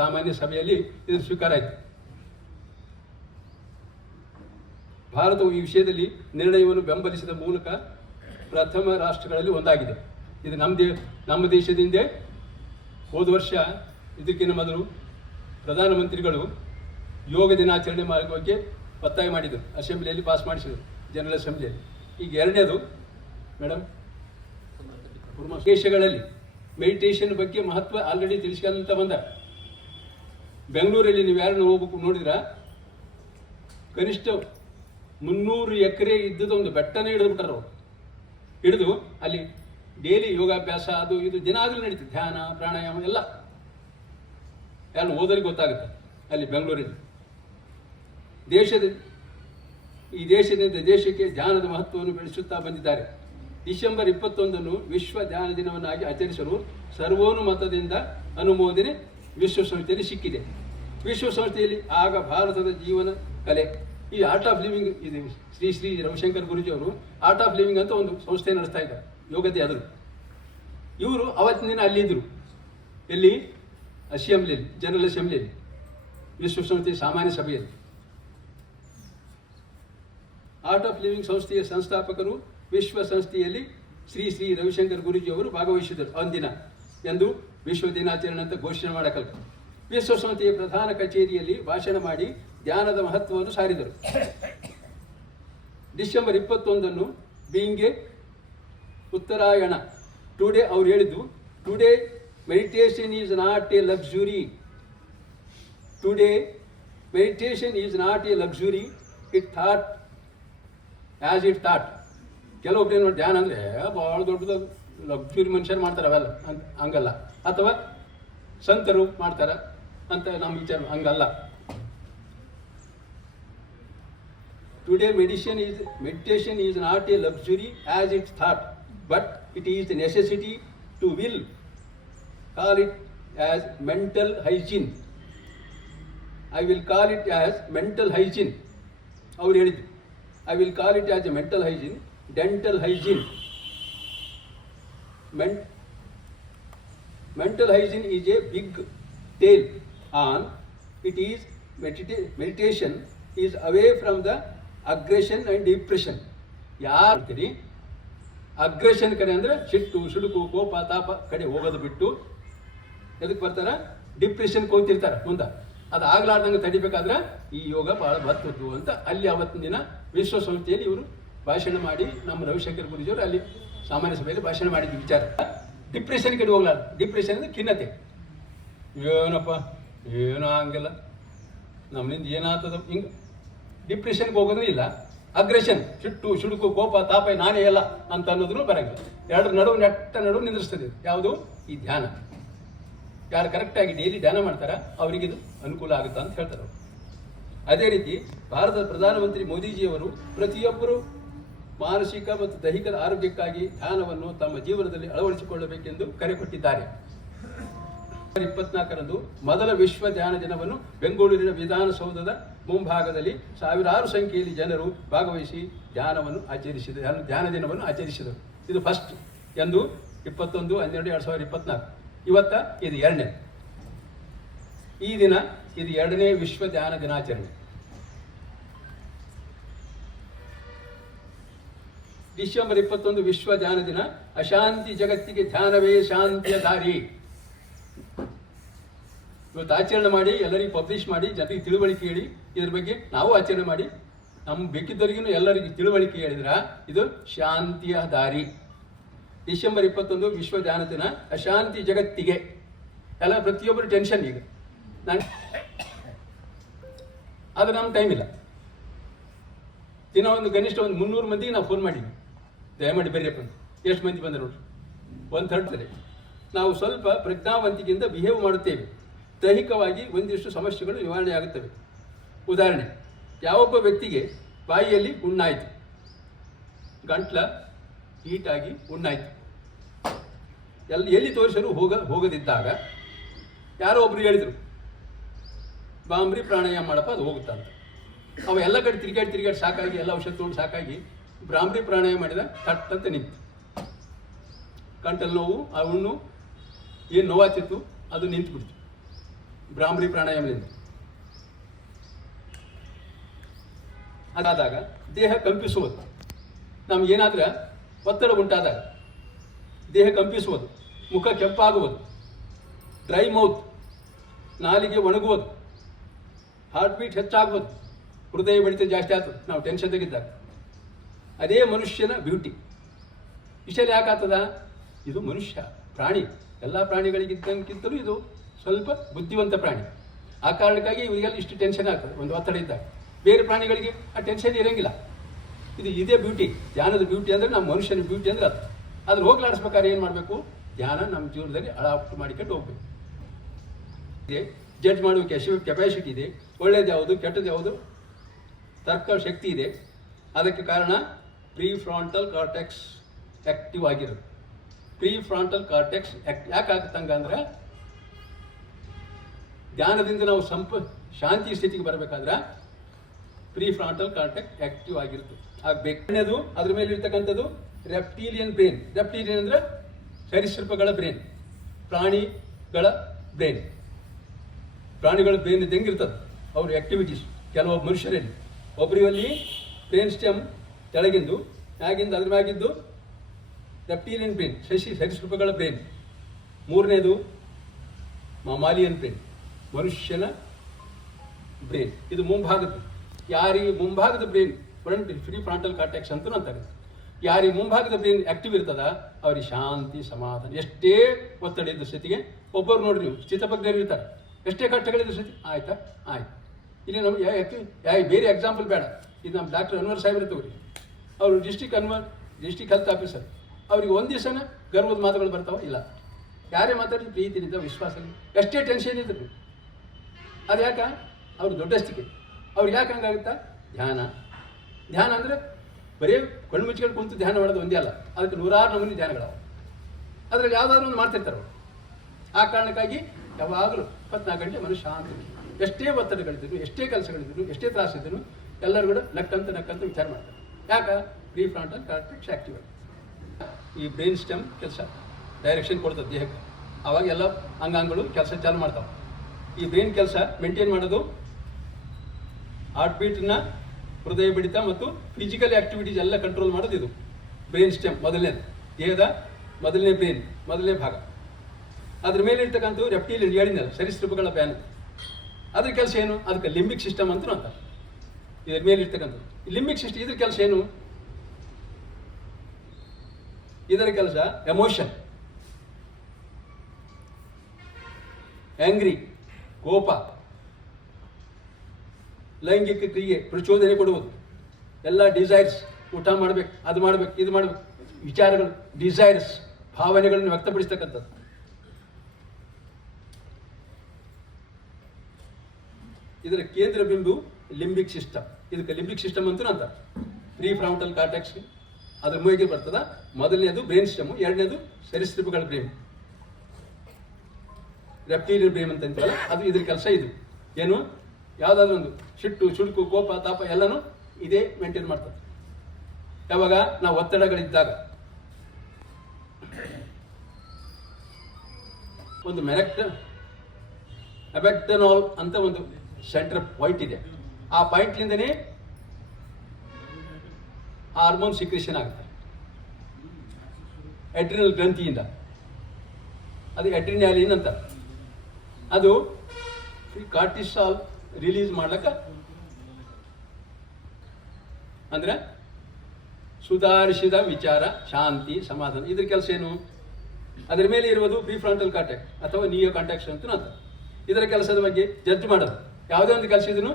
ಸಾಮಾನ್ಯ ಸಭೆಯಲ್ಲಿ ಇದು ಸ್ವೀಕಾರ ಆಯಿತು. ಭಾರತವು ಈ ವಿಷಯದಲ್ಲಿ ನಿರ್ಣಯವನ್ನು ಬೆಂಬಲಿಸಿದ ಮೂಲಕ ಪ್ರಥಮ ರಾಷ್ಟ್ರಗಳಲ್ಲಿ ಒಂದಾಗಿದೆ. ಇದು ನಮ್ಮ ದೇಶದಿಂದ ಹೋದ ವರ್ಷ ಇದಕ್ಕಿಂತ ಮೊದಲು ಪ್ರಧಾನಮಂತ್ರಿಗಳು ಯೋಗ ದಿನಾಚರಣೆ ಬಗ್ಗೆ ಒತ್ತಾಯ ಮಾಡಿದರು, ಅಸೆಂಬ್ಲಿಯಲ್ಲಿ ಪಾಸ್ ಮಾಡಿಸಿದರು, ಜನರಲ್ ಅಸೆಂಬ್ಲಿಯಲ್ಲಿ. ಈಗ ಎರಡನೇದು ಮೇಡಮ್, ದೇಶಗಳಲ್ಲಿ ಮೆಡಿಟೇಷನ್ ಬಗ್ಗೆ ಮಹತ್ವ ಆಲ್ರೆಡಿ ತಿಳಿಸ್ಕೊಂತ ಬಂದ. ಬೆಂಗಳೂರಲ್ಲಿ ನೀವು ಯಾರನ್ನು ಹೋಗ್ಬೇಕು ನೋಡಿದ್ರ, ಕನಿಷ್ಠ 300 ಎಕರೆ ಇದ್ದದ ಒಂದು ಬೆಟ್ಟನೇ ಹಿಡಿದು ಹಿಡಿದು ಅಲ್ಲಿ ಡೈಲಿ ಯೋಗಾಭ್ಯಾಸ ಅದು ಇದು ದಿನಾಗಲೂ ನಡೀತದೆ. ಧ್ಯಾನ, ಪ್ರಾಣಾಯಾಮ ಎಲ್ಲ ಯಾರು ಓದೋರಿಗೆ ಗೊತ್ತಾಗುತ್ತೆ ಅಲ್ಲಿ ಬೆಂಗಳೂರಲ್ಲಿ. ಈ ದೇಶದಿಂದ ದೇಶಕ್ಕೆ ಧ್ಯಾನದ ಮಹತ್ವವನ್ನು ಬೆಳೆಸುತ್ತಾ ಬಂದಿದ್ದಾರೆ. ಡಿಸೆಂಬರ್ 21 ವಿಶ್ವ ಧ್ಯಾನ ದಿನವನ್ನಾಗಿ ಆಚರಿಸಲು ಸರ್ವೋನುಮತದಿಂದ ಅನುಮೋದನೆ ವಿಶ್ವಸಂಸ್ಥೆಯಲ್ಲಿ ಸಿಕ್ಕಿದೆ. ವಿಶ್ವಸಂಸ್ಥೆಯಲ್ಲಿ ಆಗ ಭಾರತದ ಜೀವನ ಕಲೆ, ಈ ಆರ್ಟ್ ಆಫ್ ಲಿವಿಂಗ್ ಇದೆ. ಶ್ರೀ ರವಿಶಂಕರ್ ಗುರೂಜಿ ಅವರು ಆರ್ಟ್ ಆಫ್ ಲಿವಿಂಗ್ ಅಂತ ಒಂದು ಸಂಸ್ಥೆ ನಡೆಸ್ತಾ ಇದ್ದಾರೆ, ಯೋಗತೆ ಆದರು. ಇವರು ಅವತ್ತಿನ ದಿನ ಅಲ್ಲಿದ್ದರು, ಎಲ್ಲಿ ಅಸೆಂಬ್ಲಿಯಲ್ಲಿ, ಜನರಲ್ ಅಸೆಂಬ್ಲಿಯಲ್ಲಿ, ವಿಶ್ವಸಂಸ್ಥೆ ಸಾಮಾನ್ಯ ಸಭೆಯಲ್ಲಿ. ಆರ್ಟ್ ಆಫ್ ಲಿವಿಂಗ್ ಸಂಸ್ಥೆಯ ಸಂಸ್ಥಾಪಕರು ವಿಶ್ವಸಂಸ್ಥೆಯಲ್ಲಿ ಶ್ರೀ ರವಿಶಂಕರ್ ಗುರೂಜಿ ಅವರು ಭಾಗವಹಿಸಿದರು ಅಂದಿನ ಎಂದು ವಿಶ್ವ ದಿನಾಚರಣೆ ಅಂತ ಘೋಷಣೆ ಮಾಡಕಲ್ಲ. ವಿಶ್ವಸಂಸ್ಥೆಯ ಪ್ರಧಾನ ಕಚೇರಿಯಲ್ಲಿ ಭಾಷಣ ಮಾಡಿ ಧ್ಯಾನದ ಮಹತ್ವವನ್ನು ಸಾರಿದರು. December 21 being a Uttarayana today ಅವ್ರು ಹೇಳಿದ್ದು, today meditation is not a luxury. Today meditation is not a luxury, it thought as it thought. ಕೆಲವೊಬ್ರು ಏನು ಧ್ಯಾನ ಅಂದರೆ ಭಾಳ ದೊಡ್ಡದು ಲಕ್ಸುರಿ ಮನುಷ್ಯರು ಮಾಡ್ತಾರೆ, ಅವೆಲ್ಲ ಹಂಗಲ್ಲ. ಅಥವಾ ಸಂತರು ಮಾಡ್ತಾರೆ ಅಂತ ನಮ್ಮ ವಿಚಾರ ಹಂಗಲ್ಲ. Today meditation is not a luxury as it's thought, but it is a necessity to will. Call it as mental hygiene. I will call it as mental hygiene. Our ಹೇಳಿದ್ದು, I will call it as a mental hygiene, dental hygiene. Mental hygiene is a big tale on. It is meditation is away from the aggression and depression. ಯಾರ್ತೀರಿ aggression ಕಡೆ ಅಂದರೆ ಸಿಟ್ಟು, sudoku, ಕೋಪ, ತಾಪ ಕಡೆ ಹೋಗೋದು ಬಿಟ್ಟು ಎದಕ್ಕೆ ಬರ್ತಾರೆ, ಡಿಪ್ರೆಷನ್ಗೆ ಹೋಗ್ತಿರ್ತಾರೆ ಮುಂದೆ. ಅದು ಆಗ್ಲಾರ್ದಂಗೆ ತಡಿಬೇಕಾದ್ರೆ ಈ ಯೋಗ ಭಾಳ ಬರ್ತದ್ದು ಅಂತ ಅಲ್ಲಿ ಅವತ್ತಿನ ದಿನ ವಿಶ್ವಸಂಸ್ಥೆಯಲ್ಲಿ ಇವರು ಭಾಷಣ ಮಾಡಿ, ನಮ್ಮ ರವಿಶಂಕರ್ ಗುರೂಜಿಯವರು ಅಲ್ಲಿ ಸಾಮಾನ್ಯ ಸಭೆಯಲ್ಲಿ ಭಾಷಣ ಮಾಡಿದ ವಿಚಾರ. ಡಿಪ್ರೆಷನ್ ಕಡೆ ಹೋಗ್ಲಾರ್ದು. ಡಿಪ್ರೆಷನ್ ಅಂದರೆ ಖಿನ್ನತೆ, ಏನಪ್ಪ ಏನೋ ಹಂಗಿಲ್ಲ, ನಮ್ಮಿಂದ ಏನಾಗ್ತದ, ಹಿಂಗೆ ಡಿಪ್ರೆಷನ್ಗೆ ಹೋಗೋದು ಇಲ್ಲ. ಅಗ್ರೆಷನ್, ಸಿಟ್ಟು, ಸಿಡುಕು, ಕೋಪ, ತಾಪ ನಾನೇ ಎಲ್ಲ ಅಂತ ಅನ್ನೋದನ್ನು ಬರಂಗಿಲ್ಲ. ಎರಡರ ನಡುವು ನಿಂದಿರ್ತದೆ. ಯಾವುದು? ಈ ಧ್ಯಾನ. ಯಾರು ಕರೆಕ್ಟಾಗಿ ಡೈಲಿ ಧ್ಯಾನ ಮಾಡ್ತಾರ ಅವರಿಗಿದು ಅನುಕೂಲ ಆಗುತ್ತಾ ಅಂತ ಹೇಳ್ತಾರೆ ಅವರು. ಅದೇ ರೀತಿ ಭಾರತದ ಪ್ರಧಾನಮಂತ್ರಿ ಮೋದಿಜಿಯವರು ಪ್ರತಿಯೊಬ್ಬರು ಮಾನಸಿಕ ಮತ್ತು ದೈಹಿಕ ಆರೋಗ್ಯಕ್ಕಾಗಿ ಧ್ಯಾನವನ್ನು ತಮ್ಮ ಜೀವನದಲ್ಲಿ ಅಳವಡಿಸಿಕೊಳ್ಳಬೇಕೆಂದು ಕರೆ ಕೊಟ್ಟಿದ್ದಾರೆ. 24ರಂದು ಮೊದಲ ವಿಶ್ವ ಧ್ಯಾನ ದಿನವನ್ನು ಬೆಂಗಳೂರಿನ ವಿಧಾನಸೌಧದ ಮುಂಭಾಗದಲ್ಲಿ ಸಾವಿರಾರು ಸಂಖ್ಯೆಯಲ್ಲಿ ಜನರು ಭಾಗವಹಿಸಿ ಧ್ಯಾನ ದಿನವನ್ನು ಆಚರಿಸಿದರು. ಇದು ಫಸ್ಟ್ ಎಂದು 21/12/2024. ಇವತ್ತ ಇದು 2ನೇ. ಈ ದಿನ ಇದು 2ನೇ ವಿಶ್ವ ಧ್ಯಾನ ದಿನಾಚರಣೆ. ಡಿಸೆಂಬರ್ 21 ವಿಶ್ವ ಧ್ಯಾನ ದಿನ. ಅಶಾಂತಿ ಜಗತ್ತಿಗೆ ಧ್ಯಾನವೇ ಶಾಂತಿಯ ದಾರಿ. ಇವತ್ತು ಆಚರಣೆ ಮಾಡಿ, ಎಲ್ಲರಿಗೂ ಪಬ್ಲಿಷ್ ಮಾಡಿ, ಜನರಿಗೆ ತಿಳುವಳಿಕೆ ಹೇಳಿ, ಇದ್ರ ಬಗ್ಗೆ ನಾವು ಆಚರಣೆ ಮಾಡಿ, ನಮ್ಮ ಬೇಕಿದ್ದವರಿಗೂ ಎಲ್ಲರಿಗೂ ತಿಳುವಳಿಕೆ ಹೇಳಿದ್ರ ಇದು ಶಾಂತಿಯ ದಾರಿ. ಡಿಸೆಂಬರ್ 21 ವಿಶ್ವ ಧ್ಯಾನ ದಿನ. ಅಶಾಂತಿ ಜಗತ್ತಿಗೆ ಎಲ್ಲ ಪ್ರತಿಯೊಬ್ಬರು ಟೆನ್ಷನ್. ಈಗ ಆದರೆ ನಮ್ಮ ಟೈಮ್ ಇಲ್ಲ. ದಿನ ಕನಿಷ್ಠ 300 ಮಂದಿಗೆ ನಾವು ಫೋನ್ ಮಾಡಿದ್ವಿ, ದಯಮಾಡಿ ಬರ್ರಿಯಪ್ಪ. ಎಷ್ಟು ಮಂದಿ ಬಂದರು ನೋಡ್ರಿ? 1/3. ನಾವು ಸ್ವಲ್ಪ ಪ್ರಜ್ಞಾವಂತಿಕೆಯಿಂದ ಬಿಹೇವ್ ಮಾಡುತ್ತೇವೆ. ದೈಹಿಕವಾಗಿ ಒಂದಿಷ್ಟು ಸಮಸ್ಯೆಗಳು ನಿವಾರಣೆ ಆಗುತ್ತವೆ. ಉದಾಹರಣೆ, ಯಾವೊಬ್ಬ ವ್ಯಕ್ತಿಗೆ ಬಾಯಿಯಲ್ಲಿ ಹುಣ್ಣಾಯಿತು, ಗಂಟ್ಲ ಹೀಟಾಗಿ ಹುಣ್ಣಾಯಿತು, ಎಲ್ಲಿ ತೋರಿಸಲು ಹೋಗದಿದ್ದಾಗ ಯಾರೋ ಒಬ್ರು ಹೇಳಿದರು, ಬಾಂಬ್ರಿ ಪ್ರಾಣಾಯಾಮ ಮಾಡಪ್ಪ, ಅದು ಹೋಗುತ್ತಾ ಅಂತ. ಅವ ಎಲ್ಲ ಕಡೆ ತಿರುಗಾಡಿ ಸಾಕಾಗಿ, ಎಲ್ಲ ಔಷಧ ತೊಗೊಂಡು ಸಾಕಾಗಿ ಬ್ರಾಹ್ಮರಿ ಪ್ರಾಣಾಯಾಮ ಮಾಡಿದ, ತಟ್ಟಂತ ನಿಂತು. ಗಂಟಲು ನೋವು, ಆ ಹುಣ್ಣು ಏನು ನೋವಾಗ್ತಿತ್ತು ಅದು ನಿಂತು ಬಿಡ್ತು ಬ್ರಾಹ್ಮರಿ ಪ್ರಾಣಾಯಾಮದಿಂದ. ಅದಾದಾಗ ದೇಹ ಕಂಪಿಸುವುದು. ನಮಗೇನಾದ್ರೆ ಒತ್ತಡ ಉಂಟಾದಾಗ ದೇಹ ಕಂಪಿಸುವುದು, ಮುಖ ಕೆಂಪಾಗುವುದು, ಡ್ರೈ ಮೌತ್, ನಾಲಿಗೆ ಒಣಗುವುದು, ಹಾರ್ಟ್ ಬೀಟ್ ಹೆಚ್ಚಾಗುವುದು, ಹೃದಯ ಬಡಿತ ಜಾಸ್ತಿ ಆಗ್ತದೆ ನಾವು ಟೆನ್ಷನ್ ತೆಗಿದ್ದಾಗ. ಅದೇ ಮನುಷ್ಯನ ಬ್ಯೂಟಿ. ಇಷ್ಟೆಲ್ಲ ಯಾಕಾಗ್ತದ? ಇದು ಮನುಷ್ಯ ಪ್ರಾಣಿ. ಎಲ್ಲ ಪ್ರಾಣಿಗಳಿಗಿದ್ದಂಗಿಂತಲೂ ಇದು ಸ್ವಲ್ಪ ಬುದ್ಧಿವಂತ ಪ್ರಾಣಿ. ಆ ಕಾರಣಕ್ಕಾಗಿ ಇವರಿಗೆಲ್ಲ ಇಷ್ಟು ಟೆನ್ಷನ್ ಆಗ್ತದೆ ಒಂದು ಒತ್ತಡ ಇದ್ದಾಗ. ಬೇರೆ ಪ್ರಾಣಿಗಳಿಗೆ ಆ ಟೆನ್ಷನ್ ಇರೋಂಗಿಲ್ಲ. ಇದೇ ಬ್ಯೂಟಿ. ಧ್ಯಾನದ ಬ್ಯೂಟಿ ಅಂದರೆ ನಮ್ಮ ಮನುಷ್ಯನ ಬ್ಯೂಟಿ ಅಂದರೆ ಅದು. ಅದ್ರ ಹೋಗ್ಲಾಡಿಸ್ಬೇಕಾದ್ರೆ ಏನು ಮಾಡಬೇಕು? ಧ್ಯಾನ ನಮ್ಮ ಜೀವನದಲ್ಲಿ ಅಳವಟ್ಟು ಮಾಡಿಕೊಂಡು ಹೋಗ್ಬೇಕು. ಜಡ್ಜ್ ಮಾಡುವ ಕೆಪಾಸಿಟಿ ಇದೆ. ಒಳ್ಳೇದು ಯಾವುದು, ಕೆಟ್ಟದ್ದು ಯಾವುದು, ತರ್ಕ ಶಕ್ತಿ ಇದೆ. ಅದಕ್ಕೆ ಕಾರಣ ಪ್ರೀಫ್ರಾಂಟಲ್ ಕಾರ್ಟೆಕ್ಸ್ ಆ್ಯಕ್ಟಿವ್ ಆಗಿರೋದು. ಪ್ರೀಫ್ರಾಂಟಲ್ ಕಾರ್ಟೆಕ್ಸ್ ಯಾಕಾಗುತ್ತಂಗ ಅಂದ್ರೆ, ಧ್ಯಾನದಿಂದ ನಾವು ಶಾಂತಿ ಸ್ಥಿತಿಗೆ ಬರಬೇಕಾದ್ರೆ ಪ್ರೀಫ್ರಾಂಟಲ್ ಕಾರ್ಟೆಕ್ಸ್ ಆ್ಯಕ್ಟಿವ್ ಆಗಿರುತ್ತೆ, ಆಗಬೇಕು. ಅದ್ರ ಮೇಲೆ ಇರ್ತಕ್ಕಂಥದ್ದು ರೆಪ್ಟೀಲಿಯನ್ ಬ್ರೈನ್. ರೆಪ್ಟೀಲಿಯನ್ ಅಂದರೆ ಸರೀಸೃಪಗಳ ಬ್ರೈನ್, ಪ್ರಾಣಿಗಳ ಬ್ರೈನ್. ಪ್ರಾಣಿಗಳ ಬ್ರೈನ್ ಹೆಂಗಿರ್ತದೆ ಅವ್ರ ಆ್ಯಕ್ಟಿವಿಟೀಸ್. ಕೆಲವೊಬ್ಬ ಮನುಷ್ಯರಲ್ಲಿ ಒಬ್ಬರಲ್ಲಿ ಬ್ರೈನ್ ಸ್ಟೆಮ್ ಕೆಳಗಿಂದು, ಮ್ಯಾಗಿಂದ ಅದ್ರ ಮ್ಯಾಗಿದ್ದು ರೆಪ್ಟೀಲಿಯನ್ ಬ್ರೈನ್, ಸರೀಸೃಪಗಳ ಬ್ರೈನ್. ಮೂರನೇದು ಮಾಮಾಲಿಯನ್ ಬ್ರೈನ್, ಮನುಷ್ಯನ ಬ್ರೈನ್. ಇದು ಮುಂಭಾಗದ. ಯಾರಿಗೆ ಮುಂಭಾಗದ ಬ್ರೈನ್ ಪ್ರೀಫ್ರಾಂಟಲ್ ಕಾರ್ಟೆಕ್ಸ್ ಅಂತ ಅಂತಾರೆ. ಯಾರಿಗೆ ಮುಂಭಾಗದ ಬ್ರೈನ್ ಆ್ಯಕ್ಟಿವ್ ಇರ್ತದ ಅವ್ರಿಗೆ ಶಾಂತಿ, ಸಮಾಧಾನ. ಎಷ್ಟೇ ಒತ್ತಡ ಇದ್ದ ಸ್ಥಿತಿಗೆ ಒಬ್ಬರು ನೋಡ್ರಿ, ನೀವು ಸ್ಥಿತಪ್ರಜ್ಞರು ಇರ್ತಾರೆ, ಎಷ್ಟೇ ಕಷ್ಟಗಳಿದ್ದ ಸ್ಥಿತಿ ಆಯ್ತು. ಇಲ್ಲಿ ನಮ್ಗೆ ಬೇರೆ ಎಕ್ಸಾಂಪಲ್ ಬೇಡ. ಇದು ನಮ್ಮ ಡಾಕ್ಟರ್ ಅನ್ವರ್ ಸಾಹೇಬ್ರೆ ತಗೋರಿ. ಅವರು ಡಿಸ್ಟಿಕ್ ಹೆಲ್ತ್ ಆಫೀಸರ್. ಅವ್ರಿಗೆ ಒಂದು ದಿವಸನ ಗರ್ವದ ಮಾತುಗಳು ಬರ್ತಾವ ಇಲ್ಲ. ಯಾರೇ ಮಾತಾಡಿ ಪ್ರೀತಿನಿಂದ, ವಿಶ್ವಾಸದಿಂದ, ಎಷ್ಟೇ ಟೆನ್ಷನ್ ಇದ್ರು ಅದು ಯಾಕೆ? ಅವ್ರು ದೊಡ್ಡಸ್ತಿಕೆ. ಅವ್ರಿಗೆ ಯಾಕೆ ಹಂಗಾಗುತ್ತಾ? ಧ್ಯಾನ ಅಂದರೆ ಬರೀ ಕಣ್ಣು ಮುಚ್ಚಿಕೊಂಡು ಕುಂತು ಧ್ಯಾನ ಮಾಡೋದು ಒಂದೇ ಅಲ್ಲ, ಅದಕ್ಕೆ 100 ನಮೂನಿ ಧ್ಯಾನಗಳವ. ಅದ್ರಲ್ಲಿ ಯಾವುದಾದ್ರು ಒಂದು ಮಾಡ್ತಿರ್ತಾರೆ ಅವರು. ಆ ಕಾರಣಕ್ಕಾಗಿ ಯಾವಾಗಲೂ 24 ಗಂಟೆ ಮನುಷ್ಯ ಶಾಂತಿ. ಎಷ್ಟೇ ಒತ್ತಡಗಳಿದ್ರು, ಎಷ್ಟೇ ಕೆಲಸಗಳಿದ್ರು, ಎಷ್ಟೇ ತ್ರಾಸಿದ್ರು ಎಲ್ಲರೂ ಕೂಡ ನಕ್ಕಂತ ವಿಚಾರ ಮಾಡ್ತಾರೆ. ಯಾಕೆ? ಪ್ರೀಫ್ರಾಂಟಲ್ ಕಾರ್ಟೆಕ್ಸ್ ಆ್ಯಕ್ಟಿವ್ ಆಗಿ ಈ ಬ್ರೈನ್ ಸ್ಟೆಮ್ ಕೆಲಸ ಡೈರೆಕ್ಷನ್ ಕೊಡ್ತದೆ ದೇಹಕ್ಕೆ. ಆವಾಗ ಎಲ್ಲ ಅಂಗಾಂಗಗಳು ಕೆಲಸ ಚಾಲು ಮಾಡ್ತಾವೆ. ಈ ಬ್ರೈನ್ ಕೆಲಸ ಮೇಂಟೈನ್ ಮಾಡೋದು, ಹಾರ್ಟ್ ಬೀಟನ್ನ, ಹೃದಯ ಬಡಿತ ಮತ್ತು ಫಿಸಿಕಲ್ ಆ್ಯಕ್ಟಿವಿಟೀಸ್ ಎಲ್ಲ ಕಂಟ್ರೋಲ್ ಮಾಡೋದು ಇದು ಬ್ರೈನ್ ಸ್ಟೆಮ್. ಮೊದಲನೇದು ದೇಹದ ಮೊದಲನೇ ಬ್ರೈನ್, ಮೊದಲನೇ ಭಾಗ. ಅದ್ರ ಮೇಲೆ ಇರ್ತಕ್ಕಂಥ ರೆಪ್ಟೀಲಿಯನ್ ಹೇಳಿದ್ನಲ್ಲ, ಸರೀಸೃಪಗಳ ಬ್ಯಾನ್. ಅದ್ರ ಕೆಲಸ ಏನು? ಅದಕ್ಕೆ ಲಿಂಬಿಕ್ ಸಿಸ್ಟಮ್ ಅಂತ ಅಂತಾರೆ. ಇದ್ರ ಮೇಲೆ ಇರ್ತಕ್ಕಂಥದ್ದು ಲಿಂಬಿಕ್ ಸಿಸ್ಟಮ್. ಇದ್ರ ಕೆಲಸ ಏನು? ಇದರ ಕೆಲಸ ಎಮೋಷನ್, ಆಂಗ್ರಿ, ಕೋಪ, ಲೈಂಗಿಕ ಕ್ರಿಯೆ, ಪ್ರಚೋದನೆ ಕೊಡುವುದು, ಎಲ್ಲ ಡಿಸೈರ್ಸ್, ಊಟ ಮಾಡ್ಬೇಕು, ಅದು ಮಾಡ್ಬೇಕು, ಇದು ಮಾಡ್ಬೇಕು, ವಿಚಾರಗಳು, ಡಿಸೈರ್ಸ್, ಭಾವನೆಗಳನ್ನು ವ್ಯಕ್ತಪಡಿಸ್ತಕ್ಕಂಥದ್ದು. ಇದರ ಕೇಂದ್ರ ಬಿಂದು ಲಿಂಬಿಕ್ ಸಿಸ್ಟಮ್. ಇದಕ್ಕೆ ಲಿಂಬಿಕ್ ಸಿಸ್ಟಮ್ ಅಂತೂ ಅಂತಾರೆ. ಪ್ರೀ ಫ್ರಾಂಟಲ್ ಕಾರ್ಟೆಕ್ಸ್ ಅದ್ರ ಮೂಗಿಗೆ ಬರ್ತದ. ಮೊದಲನೇದು ಬ್ರೈನ್ ಸ್ಟೆಮ್, ಎರಡನೇದು ಸರೀಸೃಪಗಳ ಬ್ರೈನ್, ರೆಪ್ಟೀರಿಯಲ್ ಬ್ರೈನ್ ಅಂತ ಅಂತೀವಲ್ಲ, ಅದು ಇದ್ರ ಕೆಲಸ. ಇದು ಏನು, ಯಾವುದಾದ್ರೂ ಒಂದು ಸಿಟ್ಟು, ಸುಡುಕು, ಕೋಪ, ತಾಪ ಎಲ್ಲನೂ ಇದೇ ಮೇಂಟೈನ್ ಮಾಡ್ತದೆ. ಯಾವಾಗ ನಾವು ಒತ್ತಡಗಳಿದ್ದಾಗ ಒಂದು ಅಬೆಕ್ಟನಾಲ್ ಅಂತ ಒಂದು ಸೆಂಟರ್ ಪಾಯಿಂಟ್ ಇದೆ. ಆ ಪಾಯಿಂಟ್ಲಿಂದನೇ ಹಾರ್ಮೋನ್ ಸಿಕ್ರೇಷನ್ ಆಗುತ್ತೆ ಅಡ್ರಿನಲ್ ಗ್ರಂಥಿಯಿಂದ. ಅದು ಅಡ್ರಿನಾಲಿನ್ ಅಂತ. ಅದು ಕಾರ್ಟಿಸಾಲ್ ರಿಲೀಸ್ ಮಾಡ್ಲಿಕ್ಕೆ, ಅಂದ್ರೆ ಸುಧಾರಿಸಿದ ವಿಚಾರ, ಶಾಂತಿ, ಸಮಾಧಾನ, ಇದ್ರ ಕೆಲಸ ಏನು? ಅದರ ಮೇಲೆ ಇರುವುದು ಪ್ರಿಫ್ರಾಂಟಲ್ ಕಾರ್ಟೆಕ್ಸ್ ಅಥವಾ ನಿಯೋ ಕಾಂಟ್ಯಾಕ್ಸ್ ಅಂತ ಅಂತ. ಇದರ ಕೆಲಸದ ಬಗ್ಗೆ ಜಡ್ಜ್ ಮಾಡೋದು. ಯಾವುದೇ ಒಂದು ಕೆಲಸ ಇದನ್ನು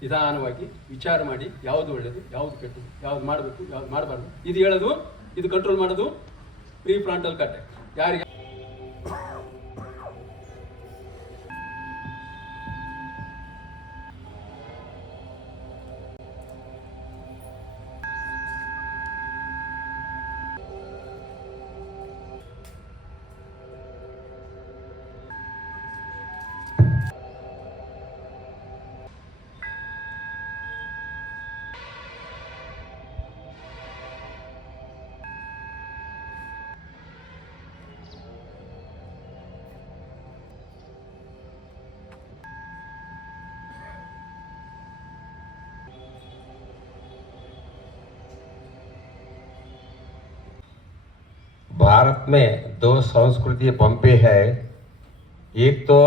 ನಿಧಾನವಾಗಿ ವಿಚಾರ ಮಾಡಿ ಯಾವುದು ಒಳ್ಳೆಯದು, ಯಾವುದು ಕೆಟ್ಟದು, ಯಾವ್ದು ಮಾಡಬೇಕು, ಯಾವ್ದು ಮಾಡಬಾರ್ದು, ಇದು ಹೇಳೋದು, ಇದು ಕಂಟ್ರೋಲ್ ಮಾಡೋದು ಪ್ರಿಫ್ರಾಂಟಲ್ ಕಾರ್ಟೆಕ್ಸ್. ಯಾರಿಗೆ भारत में दो संस्कृति पंपे है, एक तो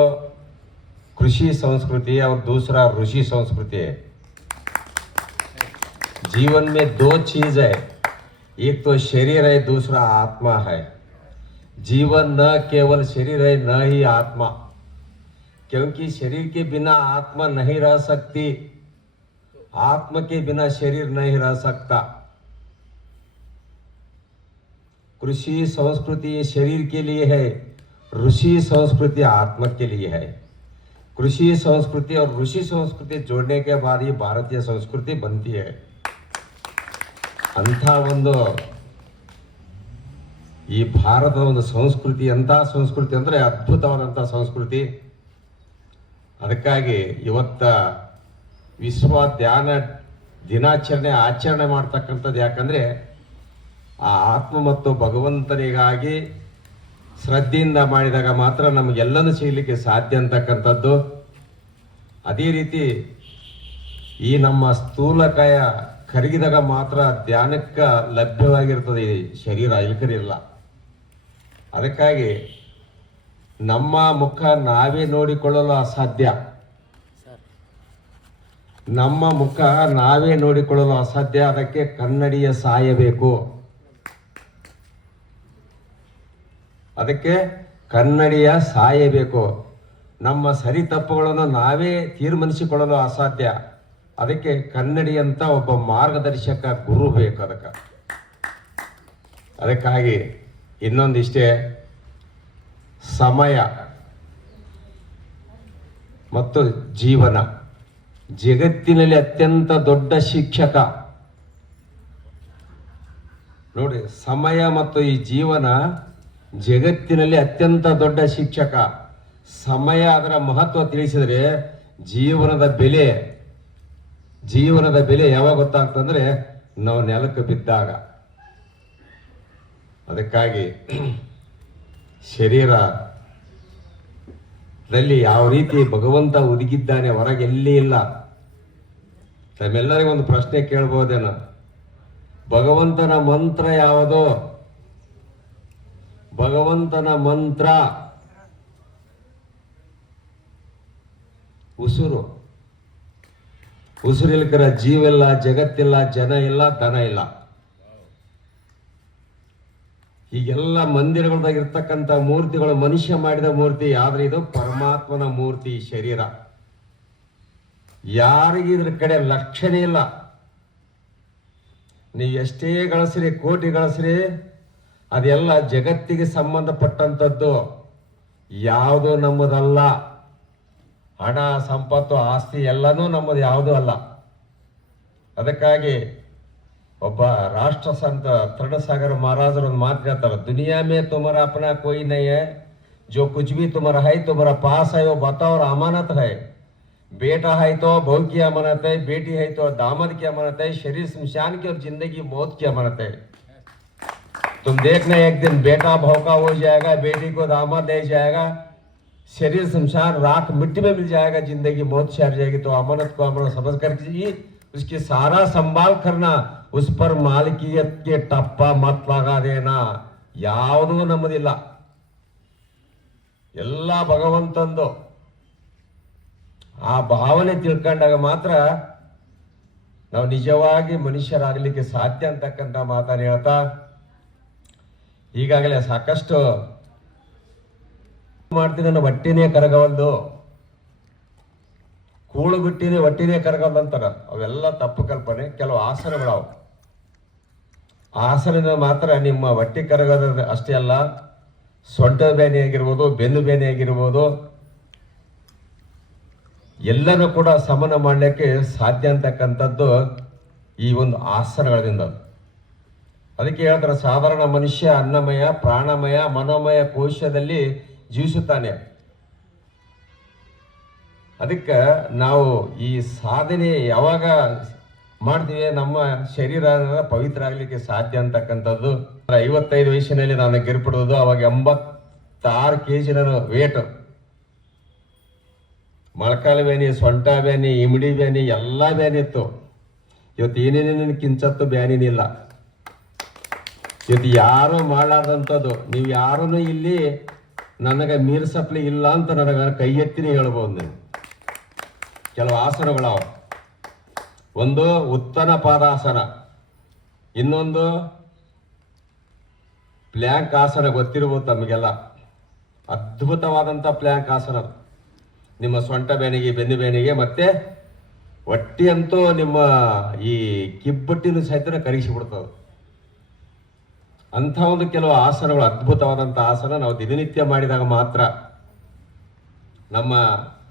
कृषि संस्कृति और दूसरा ऋषि संस्कृति है। जीवन में दो चीज है, एक तो शरीर है, दूसरा आत्मा है। जीवन न केवल शरीर है, न ही आत्मा, क्योंकि शरीर के बिना आत्मा नहीं रह सकती, आत्मा के बिना शरीर नहीं रह सकता। कृषि संस्कृति शरीर के लिए है, ऋषि संस्कृति आत्मा के लिए है। कृषि संस्कृति और ऋषि संस्कृति जोड़ने के बाद ही भारतीय संस्कृति बनती है। अंत ಒಂದು ಈ ಭಾರತದ ಒಂದು ಸಂಸ್ಕೃತಿ ಎಂಥ ಸಂಸ್ಕೃತಿ ಅಂದರೆ ಅದ್ಭುತವಾದಂಥ ಸಂಸ್ಕೃತಿ. ಅದಕ್ಕಾಗಿ ಇವತ್ತ ವಿಶ್ವ ಧ್ಯಾನ ದಿನಾಚರಣೆ ಆಚರಣೆ ಮಾಡ್ತಕ್ಕಂಥದ್ದು ಯಾಕಂದರೆ ಆ ಆತ್ಮ ಮತ್ತು ಭಗವಂತನಿಗಾಗಿ ಶ್ರದ್ಧೆಯಿಂದ ಮಾಡಿದಾಗ ಮಾತ್ರ ನಮಗೆಲ್ಲನೂ ಸಿಗಲಿಕ್ಕೆ ಸಾಧ್ಯ ಅಂತಕ್ಕಂಥದ್ದು. ಅದೇ ರೀತಿ ಈ ನಮ್ಮ ಸ್ಥೂಲಕಾಯ ಕರಗಿದಾಗ ಮಾತ್ರ ಧ್ಯಾನಕ್ಕೆ ಲಭ್ಯವಾಗಿರ್ತದೆ ಈ ಶರೀರ, ಇಲ್ಕರಿಲ್ಲ. ಅದಕ್ಕಾಗಿ ನಮ್ಮ ಮುಖ ನಾವೇ ನೋಡಿಕೊಳ್ಳಲು ಅಸಾಧ್ಯ, ನಮ್ಮ ಮುಖ ನಾವೇ ನೋಡಿಕೊಳ್ಳಲು ಅಸಾಧ್ಯ. ಅದಕ್ಕೆ ಕನ್ನಡಿಯ ಸಾಯಬೇಕು. ಅದಕ್ಕೆ ಕನ್ನಡಿಯ ಸಾಯಬೇಕು. ನಮ್ಮ ಸರಿ ತಪ್ಪುಗಳನ್ನು ನಾವೇ ತೀರ್ಮಾನಿಸಿಕೊಳ್ಳಲು ಅಸಾಧ್ಯ. ಅದಕ್ಕೆ ಕನ್ನಡಿಯಂತ ಒಬ್ಬ ಮಾರ್ಗದರ್ಶಕ ಗುರು ಬೇಕು. ಅದಕ್ಕಾಗಿ ಇನ್ನೊಂದಿಷ್ಟೇ, ಸಮಯ ಮತ್ತು ಜೀವನ ಜಗತ್ತಿನಲ್ಲಿ ಅತ್ಯಂತ ದೊಡ್ಡ ಶಿಕ್ಷಕ. ನೋಡಿ, ಸಮಯ ಮತ್ತು ಈ ಜೀವನ ಜಗತ್ತಿನಲ್ಲಿ ಅತ್ಯಂತ ದೊಡ್ಡ ಶಿಕ್ಷಕ. ಸಮಯ ಅದರ ಮಹತ್ವ ತಿಳಿಸಿದರೆ ಜೀವನದ ಬೆಲೆ ಯಾವಾಗ ಗೊತ್ತಾಗ್ತಂದ್ರೆ ನಾವು ನೆಲಕ್ಕೆ ಬಿದ್ದಾಗ. ಅದಕ್ಕಾಗಿ ಶರೀರದಲ್ಲಿ ಯಾವ ರೀತಿ ಭಗವಂತ ಒದಗಿದ್ದಾನೆ, ಹೊರಗೆ ಎಲ್ಲಿ ಇಲ್ಲ. ತಮ್ಮೆಲ್ಲರಿಗೂ ಒಂದು ಪ್ರಶ್ನೆ ಕೇಳ್ಬೋದೇನೋ, ಭಗವಂತನ ಮಂತ್ರ ಯಾವುದೋ? ಭಗವಂತನ ಮಂತ್ರ ಉಸಿರು. ಉಸಿರಿಲ್ಕರ ಜೀವ ಇಲ್ಲ, ಜಗತ್ತಿಲ್ಲ, ಜನ ಇಲ್ಲ, ದನ ಇಲ್ಲ. ಈಗೆಲ್ಲ ಮಂದಿರಗಳದಾಗಿರ್ತಕ್ಕಂಥ ಮೂರ್ತಿಗಳು ಮನುಷ್ಯ ಮಾಡಿದ ಮೂರ್ತಿ, ಆದ್ರೆ ಇದು ಪರಮಾತ್ಮನ ಮೂರ್ತಿ. ಈ ಶರೀರ ಯಾರಿಗೂ ಇದ್ರ ಕಡೆ ಲಕ್ಷಣೆ ಇಲ್ಲ. ನೀವು ಎಷ್ಟೇ ಗಳಿಸ್ರಿ, ಕೋಟಿ ಗಳಿಸ್ರಿ, ಅದೆಲ್ಲ ಜಗತ್ತಿಗೆ ಸಂಬಂಧಪಟ್ಟಂಥದ್ದು, ಯಾವುದೂ ನಮ್ಮದಲ್ಲ. ಹಣ, ಸಂಪತ್ತು, ಆಸ್ತಿ ಎಲ್ಲನೂ ನಮ್ಮದು ಯಾವುದೂ ಅಲ್ಲ. ಅದಕ್ಕಾಗಿ ಒಬ್ಬ ರಾಷ್ಟ್ರ ಸಂತ ತರಣಸಾಗರ ಮಹಾರಾಜರು ಒಂದು ಮಾತು ಹೇಳ್ತಾರೆ, ದುನಿಯಾ ಮೇ ತುಮರ ಅಪನಾ ಕೋಯಿ ನೈ ಹೈ, जो कुछ भी तुम्हारा है तुम्हारा पास है वो बताओ और अमानत है. बेटा है तो बहू की अमानत है, बेटी है तो दामाद की अमानत है, शरीर शमशान की और जिंदगी मौत की अमानत है. तुम देखना एक दिन बेटा बहू का हो जाएगा, बेटी को दामाद दे जाएगा, शरीर शमशान राख मिट्टी में मिल जाएगा, जिंदगी मौत से हट जाएगी. तो अमानत को अमानत समझ कर उसकी सारा संभाल करना, उस पर मालिकियत के टप्पा मत लगा देना. ಯಾವುದೂ ನಮ್ಮದಿಲ್ಲ, ಎಲ್ಲ ಭಗವಂತಂದು. ಆ ಭಾವನೆ ತಿಳ್ಕೊಂಡಾಗ ಮಾತ್ರ ನಾವು ನಿಜವಾಗಿ ಮನುಷ್ಯರಾಗಲಿಕ್ಕೆ ಸಾಧ್ಯ ಅಂತಕ್ಕಂಥ ಮಾತನ್ನು ಹೇಳ್ತಾ, ಈಗಾಗಲೇ ಸಾಕಷ್ಟು ಮಾಡ್ತೀನಿ, ನನ್ನ ಹೊಟ್ಟಿನೇ ಕರಗವಲ್ದು, ಕೂಳು ಬಿಟ್ಟಿನೇ ಹೊಟ್ಟಿನೇ ಕರಗವಲ್ದು ಅಂತಾರ. ಅವೆಲ್ಲ ತಪ್ಪು ಕಲ್ಪನೆ. ಕೆಲವು ಆಸನಗಳವು, ಆಸನದಿಂದ ಮಾತ್ರ ನಿಮ್ಮ ಹೊಟ್ಟೆ ಕರಗೋದು ಅಷ್ಟೇ ಅಲ್ಲ, ಸೊಂಟ ಬೇನೆ ಆಗಿರ್ಬೋದು, ಬೆನ್ನು ಬೇನೆ ಆಗಿರ್ಬೋದು, ಎಲ್ಲನೂ ಕೂಡ ಸಮನ ಮಾಡಲಿಕ್ಕೆ ಸಾಧ್ಯ ಅಂತಕ್ಕಂಥದ್ದು ಈ ಒಂದು ಆಸನಗಳಿಂದ. ಅದಕ್ಕೆ ಹೇಳ್ತಾರೆ, ಸಾಧಾರಣ ಮನುಷ್ಯ ಅನ್ನಮಯ, ಪ್ರಾಣಮಯ, ಮನೋಮಯ ಕೋಶದಲ್ಲಿ ಜೀವಿಸುತ್ತಾನೆ. ಅದಕ್ಕೆ ನಾವು ಈ ಸಾಧನೆ ಯಾವಾಗ ಮಾಡ್ತೀವಿ, ನಮ್ಮ ಶರೀರ ಪವಿತ್ರ ಆಗಲಿಕ್ಕೆ ಸಾಧ್ಯ ಅಂತಕ್ಕಂಥದ್ದು. 55 ವಯಸ್ಸಿನಲ್ಲಿ ನಾನು ಗೆರ್ಪಡೋದು, ಅವಾಗ 86 kg ನಾನು ವೇಟ್. ಮೊಳಕಾಲು ಬೇನೆ, ಸೊಂಟ ಬೇನೆ, ಇಮಿಡಿ ಬೇನೆ, ಎಲ್ಲ ಬೇನೆ ಇತ್ತು. ಇವತ್ತು ಏನೇನೇನು ಕಿಂಚತ್ತು ಬ್ಯಾನಿನಿಲ್ಲ. ಇವತ್ತು ಯಾರು ಮಾಡಲಾರ್ದಂಥದ್ದು, ನೀವು ಯಾರೂ ಇಲ್ಲಿ ನನಗೆ ಮೀರ್ಸಪ್ಲಿ ಇಲ್ಲ ಅಂತ ನನಗೆ ಕೈ ಎತ್ತಿನೇ ಹೇಳ್ಬೋದು. ನೀವು ಕೆಲವು ಆಸನಗಳವ, ಒಂದು ಉತ್ತನ ಪಾದಾಸನ, ಇನ್ನೊಂದು ಪ್ಲ್ಯಾಂಕ್ ಆಸನ, ಗೊತ್ತಿರ್ಬೋದು ತಮಗೆಲ್ಲ. ಅದ್ಭುತವಾದಂಥ ಪ್ಲ್ಯಾಂಕ್ ಆಸನ, ನಿಮ್ಮ ಸೊಂಟ ಬೇನೆಗೆ, ಬೆನ್ನು ಬೇನೆಗೆ, ಮತ್ತೆ ಹೊಟ್ಟಿ ಅಂತೂ ನಿಮ್ಮ ಈ ಕಿಬ್ಬಟ್ಟಿನ ಸಹಿತ ಕರಗಿಸಿಬಿಡ್ತದೆ. ಅಂಥ ಒಂದು ಕೆಲವು ಆಸನಗಳು, ಅದ್ಭುತವಾದಂಥ ಆಸನ ನಾವು ದಿನನಿತ್ಯ ಮಾಡಿದಾಗ ಮಾತ್ರ ನಮ್ಮ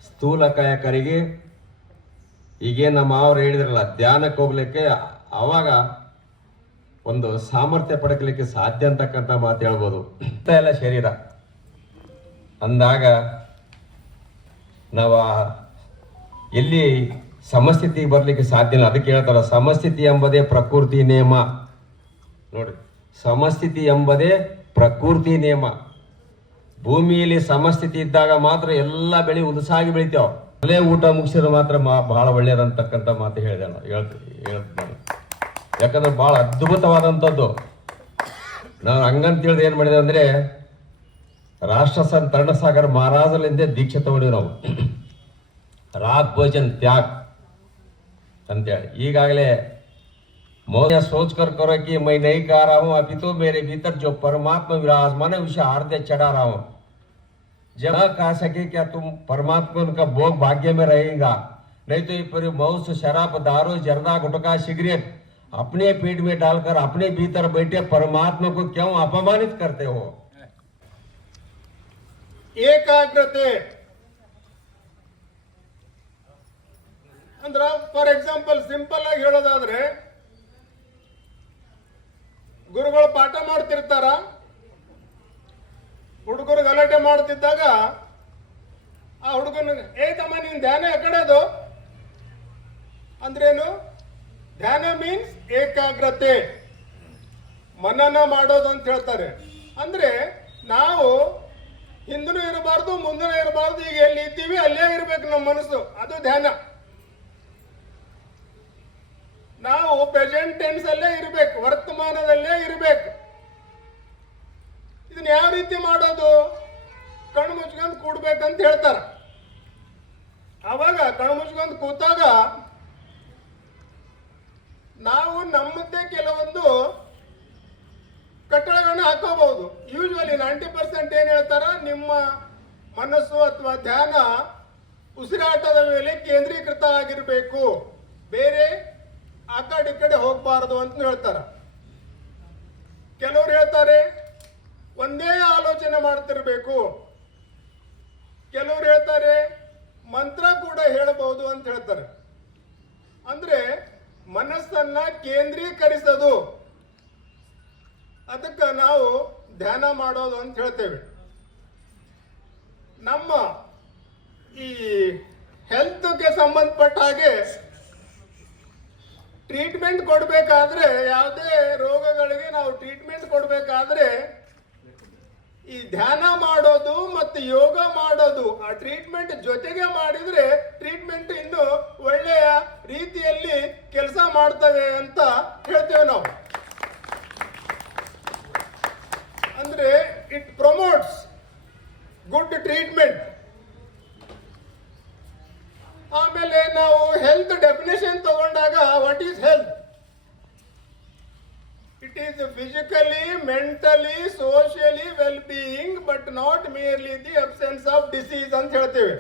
ಸ್ಥೂಲಕಾಯಕರಿಗೆ, ಈಗೇನು ನಮ್ಮ ಅವ್ರು ಹೇಳಿದ್ರಲ್ಲ, ಧ್ಯಾನಕ್ಕೆ ಹೋಗ್ಲಿಕ್ಕೆ ಅವಾಗ ಒಂದು ಸಾಮರ್ಥ್ಯ ಪಡ್ಕಲಿಕ್ಕೆ ಸಾಧ್ಯ ಅಂತಕ್ಕಂಥ ಮಾತು ಹೇಳ್ಬೋದು. ಎಲ್ಲ ಶರೀರ ಅಂದಾಗ ನಾವು ಎಲ್ಲಿ ಸಮಸ್ಥಿತಿಗೆ ಬರಲಿಕ್ಕೆ ಸಾಧ್ಯ ಇಲ್ಲ. ಅದಕ್ಕೆ ಹೇಳ್ತಾರೆ, ಸಮಸ್ಥಿತಿ ಎಂಬುದೇ ಪ್ರಕೃತಿ ನಿಯಮ. ನೋಡಿ, ಸಮಸ್ಥಿತಿ ಎಂಬುದೇ ಪ್ರಕೃತಿ ನಿಯಮ. ಭೂಮಿಯಲ್ಲಿ ಸಮಸ್ಥಿತಿ ಇದ್ದಾಗ ಮಾತ್ರ ಎಲ್ಲ ಬೆಳೆ ಉಲಸಾಗಿ ಬೆಳಿತಾವ. ಅಲ್ಲೇ ಊಟ ಮುಗಿಸಿದ್ರೆ ಮಾತ್ರ ಬಹಳ ಒಳ್ಳೇದಂತಕ್ಕಂಥ ಮಾತು ಹೇಳಿದೆ ನಾನು, ಹೇಳ್ತೀನಿ. ಯಾಕಂದ್ರೆ ಬಹಳ ಅದ್ಭುತವಾದಂಥದ್ದು. ನಾವು ಹಂಗಂತ ಹೇಳಿದ್ರೆ ಏನು ಮಾಡಿದೆ ಅಂದರೆ, ರಾಷ್ಟ್ರ ಸಂತ ತರಣಸಾಗರ ಮಹಾರಾಜರಿಂದ ದೀಕ್ಷೆ ತಗೊಂಡಿವಿ ನಾವು, ರಾತ್ ಭೋಜನ್ ತ್ಯಾಗ್ ಅಂತೇಳಿ. ಈಗಾಗಲೇ मौन सोच कर करो कि मैं नहीं गा रहा हूँ, अभी तो मेरे भीतर जो परमात्मा विराजमान है उसे आरती चढ़ा रहा हूँ. जब न कह सके क्या तुम परमात्मा उनका भोग भाग्य में रहेगा, नहीं तो ये पूरे मौस, शराब, दारू, जर्दा, गुटखा, सिगरेट अपने पेट में डालकर अपने भीतर बैठे परमात्मा को क्यों अपमानित करते हो. ಏಕಾಗ್ರತೆ ಅಂದ್ರ ಫಾರ್ ಎಕ್ಸಾಂಪಲ್ ಸಿಂಪಲ್ ಆಗಿ ಹೇಳೋದಾದ್ರೆ, ಗುರುಗಳು ಪಾಠ ಮಾಡ್ತಿರ್ತಾರ, ಹುಡುಗರು ಗಲಾಟೆ ಮಾಡ್ತಿದ್ದಾಗ ಆ ಹುಡುಗನ ತಮ್ಮ ನೀನ್ ಧ್ಯಾನ ಯಾಕಡೆದು ಅಂದ್ರೇನು? ಧ್ಯಾನ ಮೀನ್ಸ್ ಏಕಾಗ್ರತೆ, ಮನನ ಮಾಡೋದು ಅಂತ ಹೇಳ್ತಾರೆ. ಅಂದ್ರೆ ನಾವು ಹಿಂದೂ ಇರಬಾರ್ದು, ಮುಂದೂ ಇರಬಾರ್ದು, ಈಗ ಎಲ್ಲಿ ಇದ್ದೀವಿ ಅಲ್ಲೇ ಇರ್ಬೇಕು ನಮ್ಮ ಮನಸ್ಸು, ಅದು ಧ್ಯಾನ. ನಾವು ಪ್ರೆಸೆಂಟ್ ಟೆನ್ಸ್ ಅಲ್ಲೇ ಇರಬೇಕು, ವರ್ತಮಾನದಲ್ಲೇ ಇರಬೇಕು. ಇದನ್ನ ಯಾವ ರೀತಿ ಮಾಡೋದು? ಕಣ್ಣು ಮುಚ್ಕೊಂಡು ಕೂಡ್ಬೇಕಂತ ಹೇಳ್ತಾರ. ಅವಾಗ ಕಣ್ಣು ಮುಚ್ಕೊಂಡು ಕೂತಾಗ ನಾವು ನಮ್ಮದೇ ಕೆಲವೊಂದು ಕಟ್ಟಳೆಗಳನ್ನ ಹಾಕೋಬಹುದು. ಯೂಶುವಲಿ 90% ಏನ್ ಹೇಳ್ತಾರ, ನಿಮ್ಮ ಮನಸ್ಸು ಅಥವಾ ಧ್ಯಾನ ಉಸಿರಾಟದ ಮೇಲೆ ಕೇಂದ್ರೀಕೃತ ಆಗಿರಬೇಕು, ಬೇರೆ ಆ ಕಡೆ ಈ ಕಡೆ ಹೋಗಬಾರದು ಅಂತ ಹೇಳ್ತಾರೆ. ಕೆಲವರು ಹೇಳ್ತಾರೆ ಒಂದೇ ಆಲೋಚನೆ ಮಾಡ್ತಿರ್ಬೇಕು, ಕೆಲವರು ಹೇಳ್ತಾರೆ ಮಂತ್ರ ಕೂಡ ಹೇಳಬಹುದು ಅಂತ ಹೇಳ್ತಾರೆ. ಅಂದ್ರೆ ಮನಸ್ಸನ್ನ ಕೇಂದ್ರೀಕರಿಸೋದು, ಅದಕ್ಕೆ ನಾವು ಧ್ಯಾನ ಮಾಡೋದು ಅಂತ ಹೇಳ್ತೇವೆ. ನಮ್ಮ ಈ ಹೆಲ್ತ್ಗೆ ಸಂಬಂಧಪಟ್ಟ ಹಾಗೆ ಟ್ರೀಟ್ಮೆಂಟ್ ಕೊಡಬೇಕಾದ್ರೆ, ಯಾವುದೇ ರೋಗಗಳಿಗೆ ನಾವು ಟ್ರೀಟ್ಮೆಂಟ್ ಕೊಡಬೇಕಾದ್ರೆ ಈ ಧ್ಯಾನ ಮಾಡೋದು ಮತ್ತು ಯೋಗ ಮಾಡೋದು ಆ ಟ್ರೀಟ್ಮೆಂಟ್ ಜೊತೆಗೆ ಮಾಡಿದ್ರೆ ಟ್ರೀಟ್ಮೆಂಟ್ ಇನ್ನು ಒಳ್ಳೆಯ ರೀತಿಯಲ್ಲಿ ಕೆಲಸ ಮಾಡ್ತವೆ ಅಂತ ಹೇಳ್ತೇವೆ ನಾವು. ಅಂದ್ರೆ ಇಟ್ ಪ್ರಮೋಟ್ಸ್ ಗುಡ್ ಟ್ರೀಟ್ಮೆಂಟ್. ಆಮೇಲೆ ನಾವು ಹೆಲ್ತ್ ಡೆಫಿನೇಷನ್ ತಗೊಂಡಾಗ what is health? It is physically, mentally, socially well being, but not merely the absence of disease ಅಂತ ಹೇಳ್ತೇವೆ.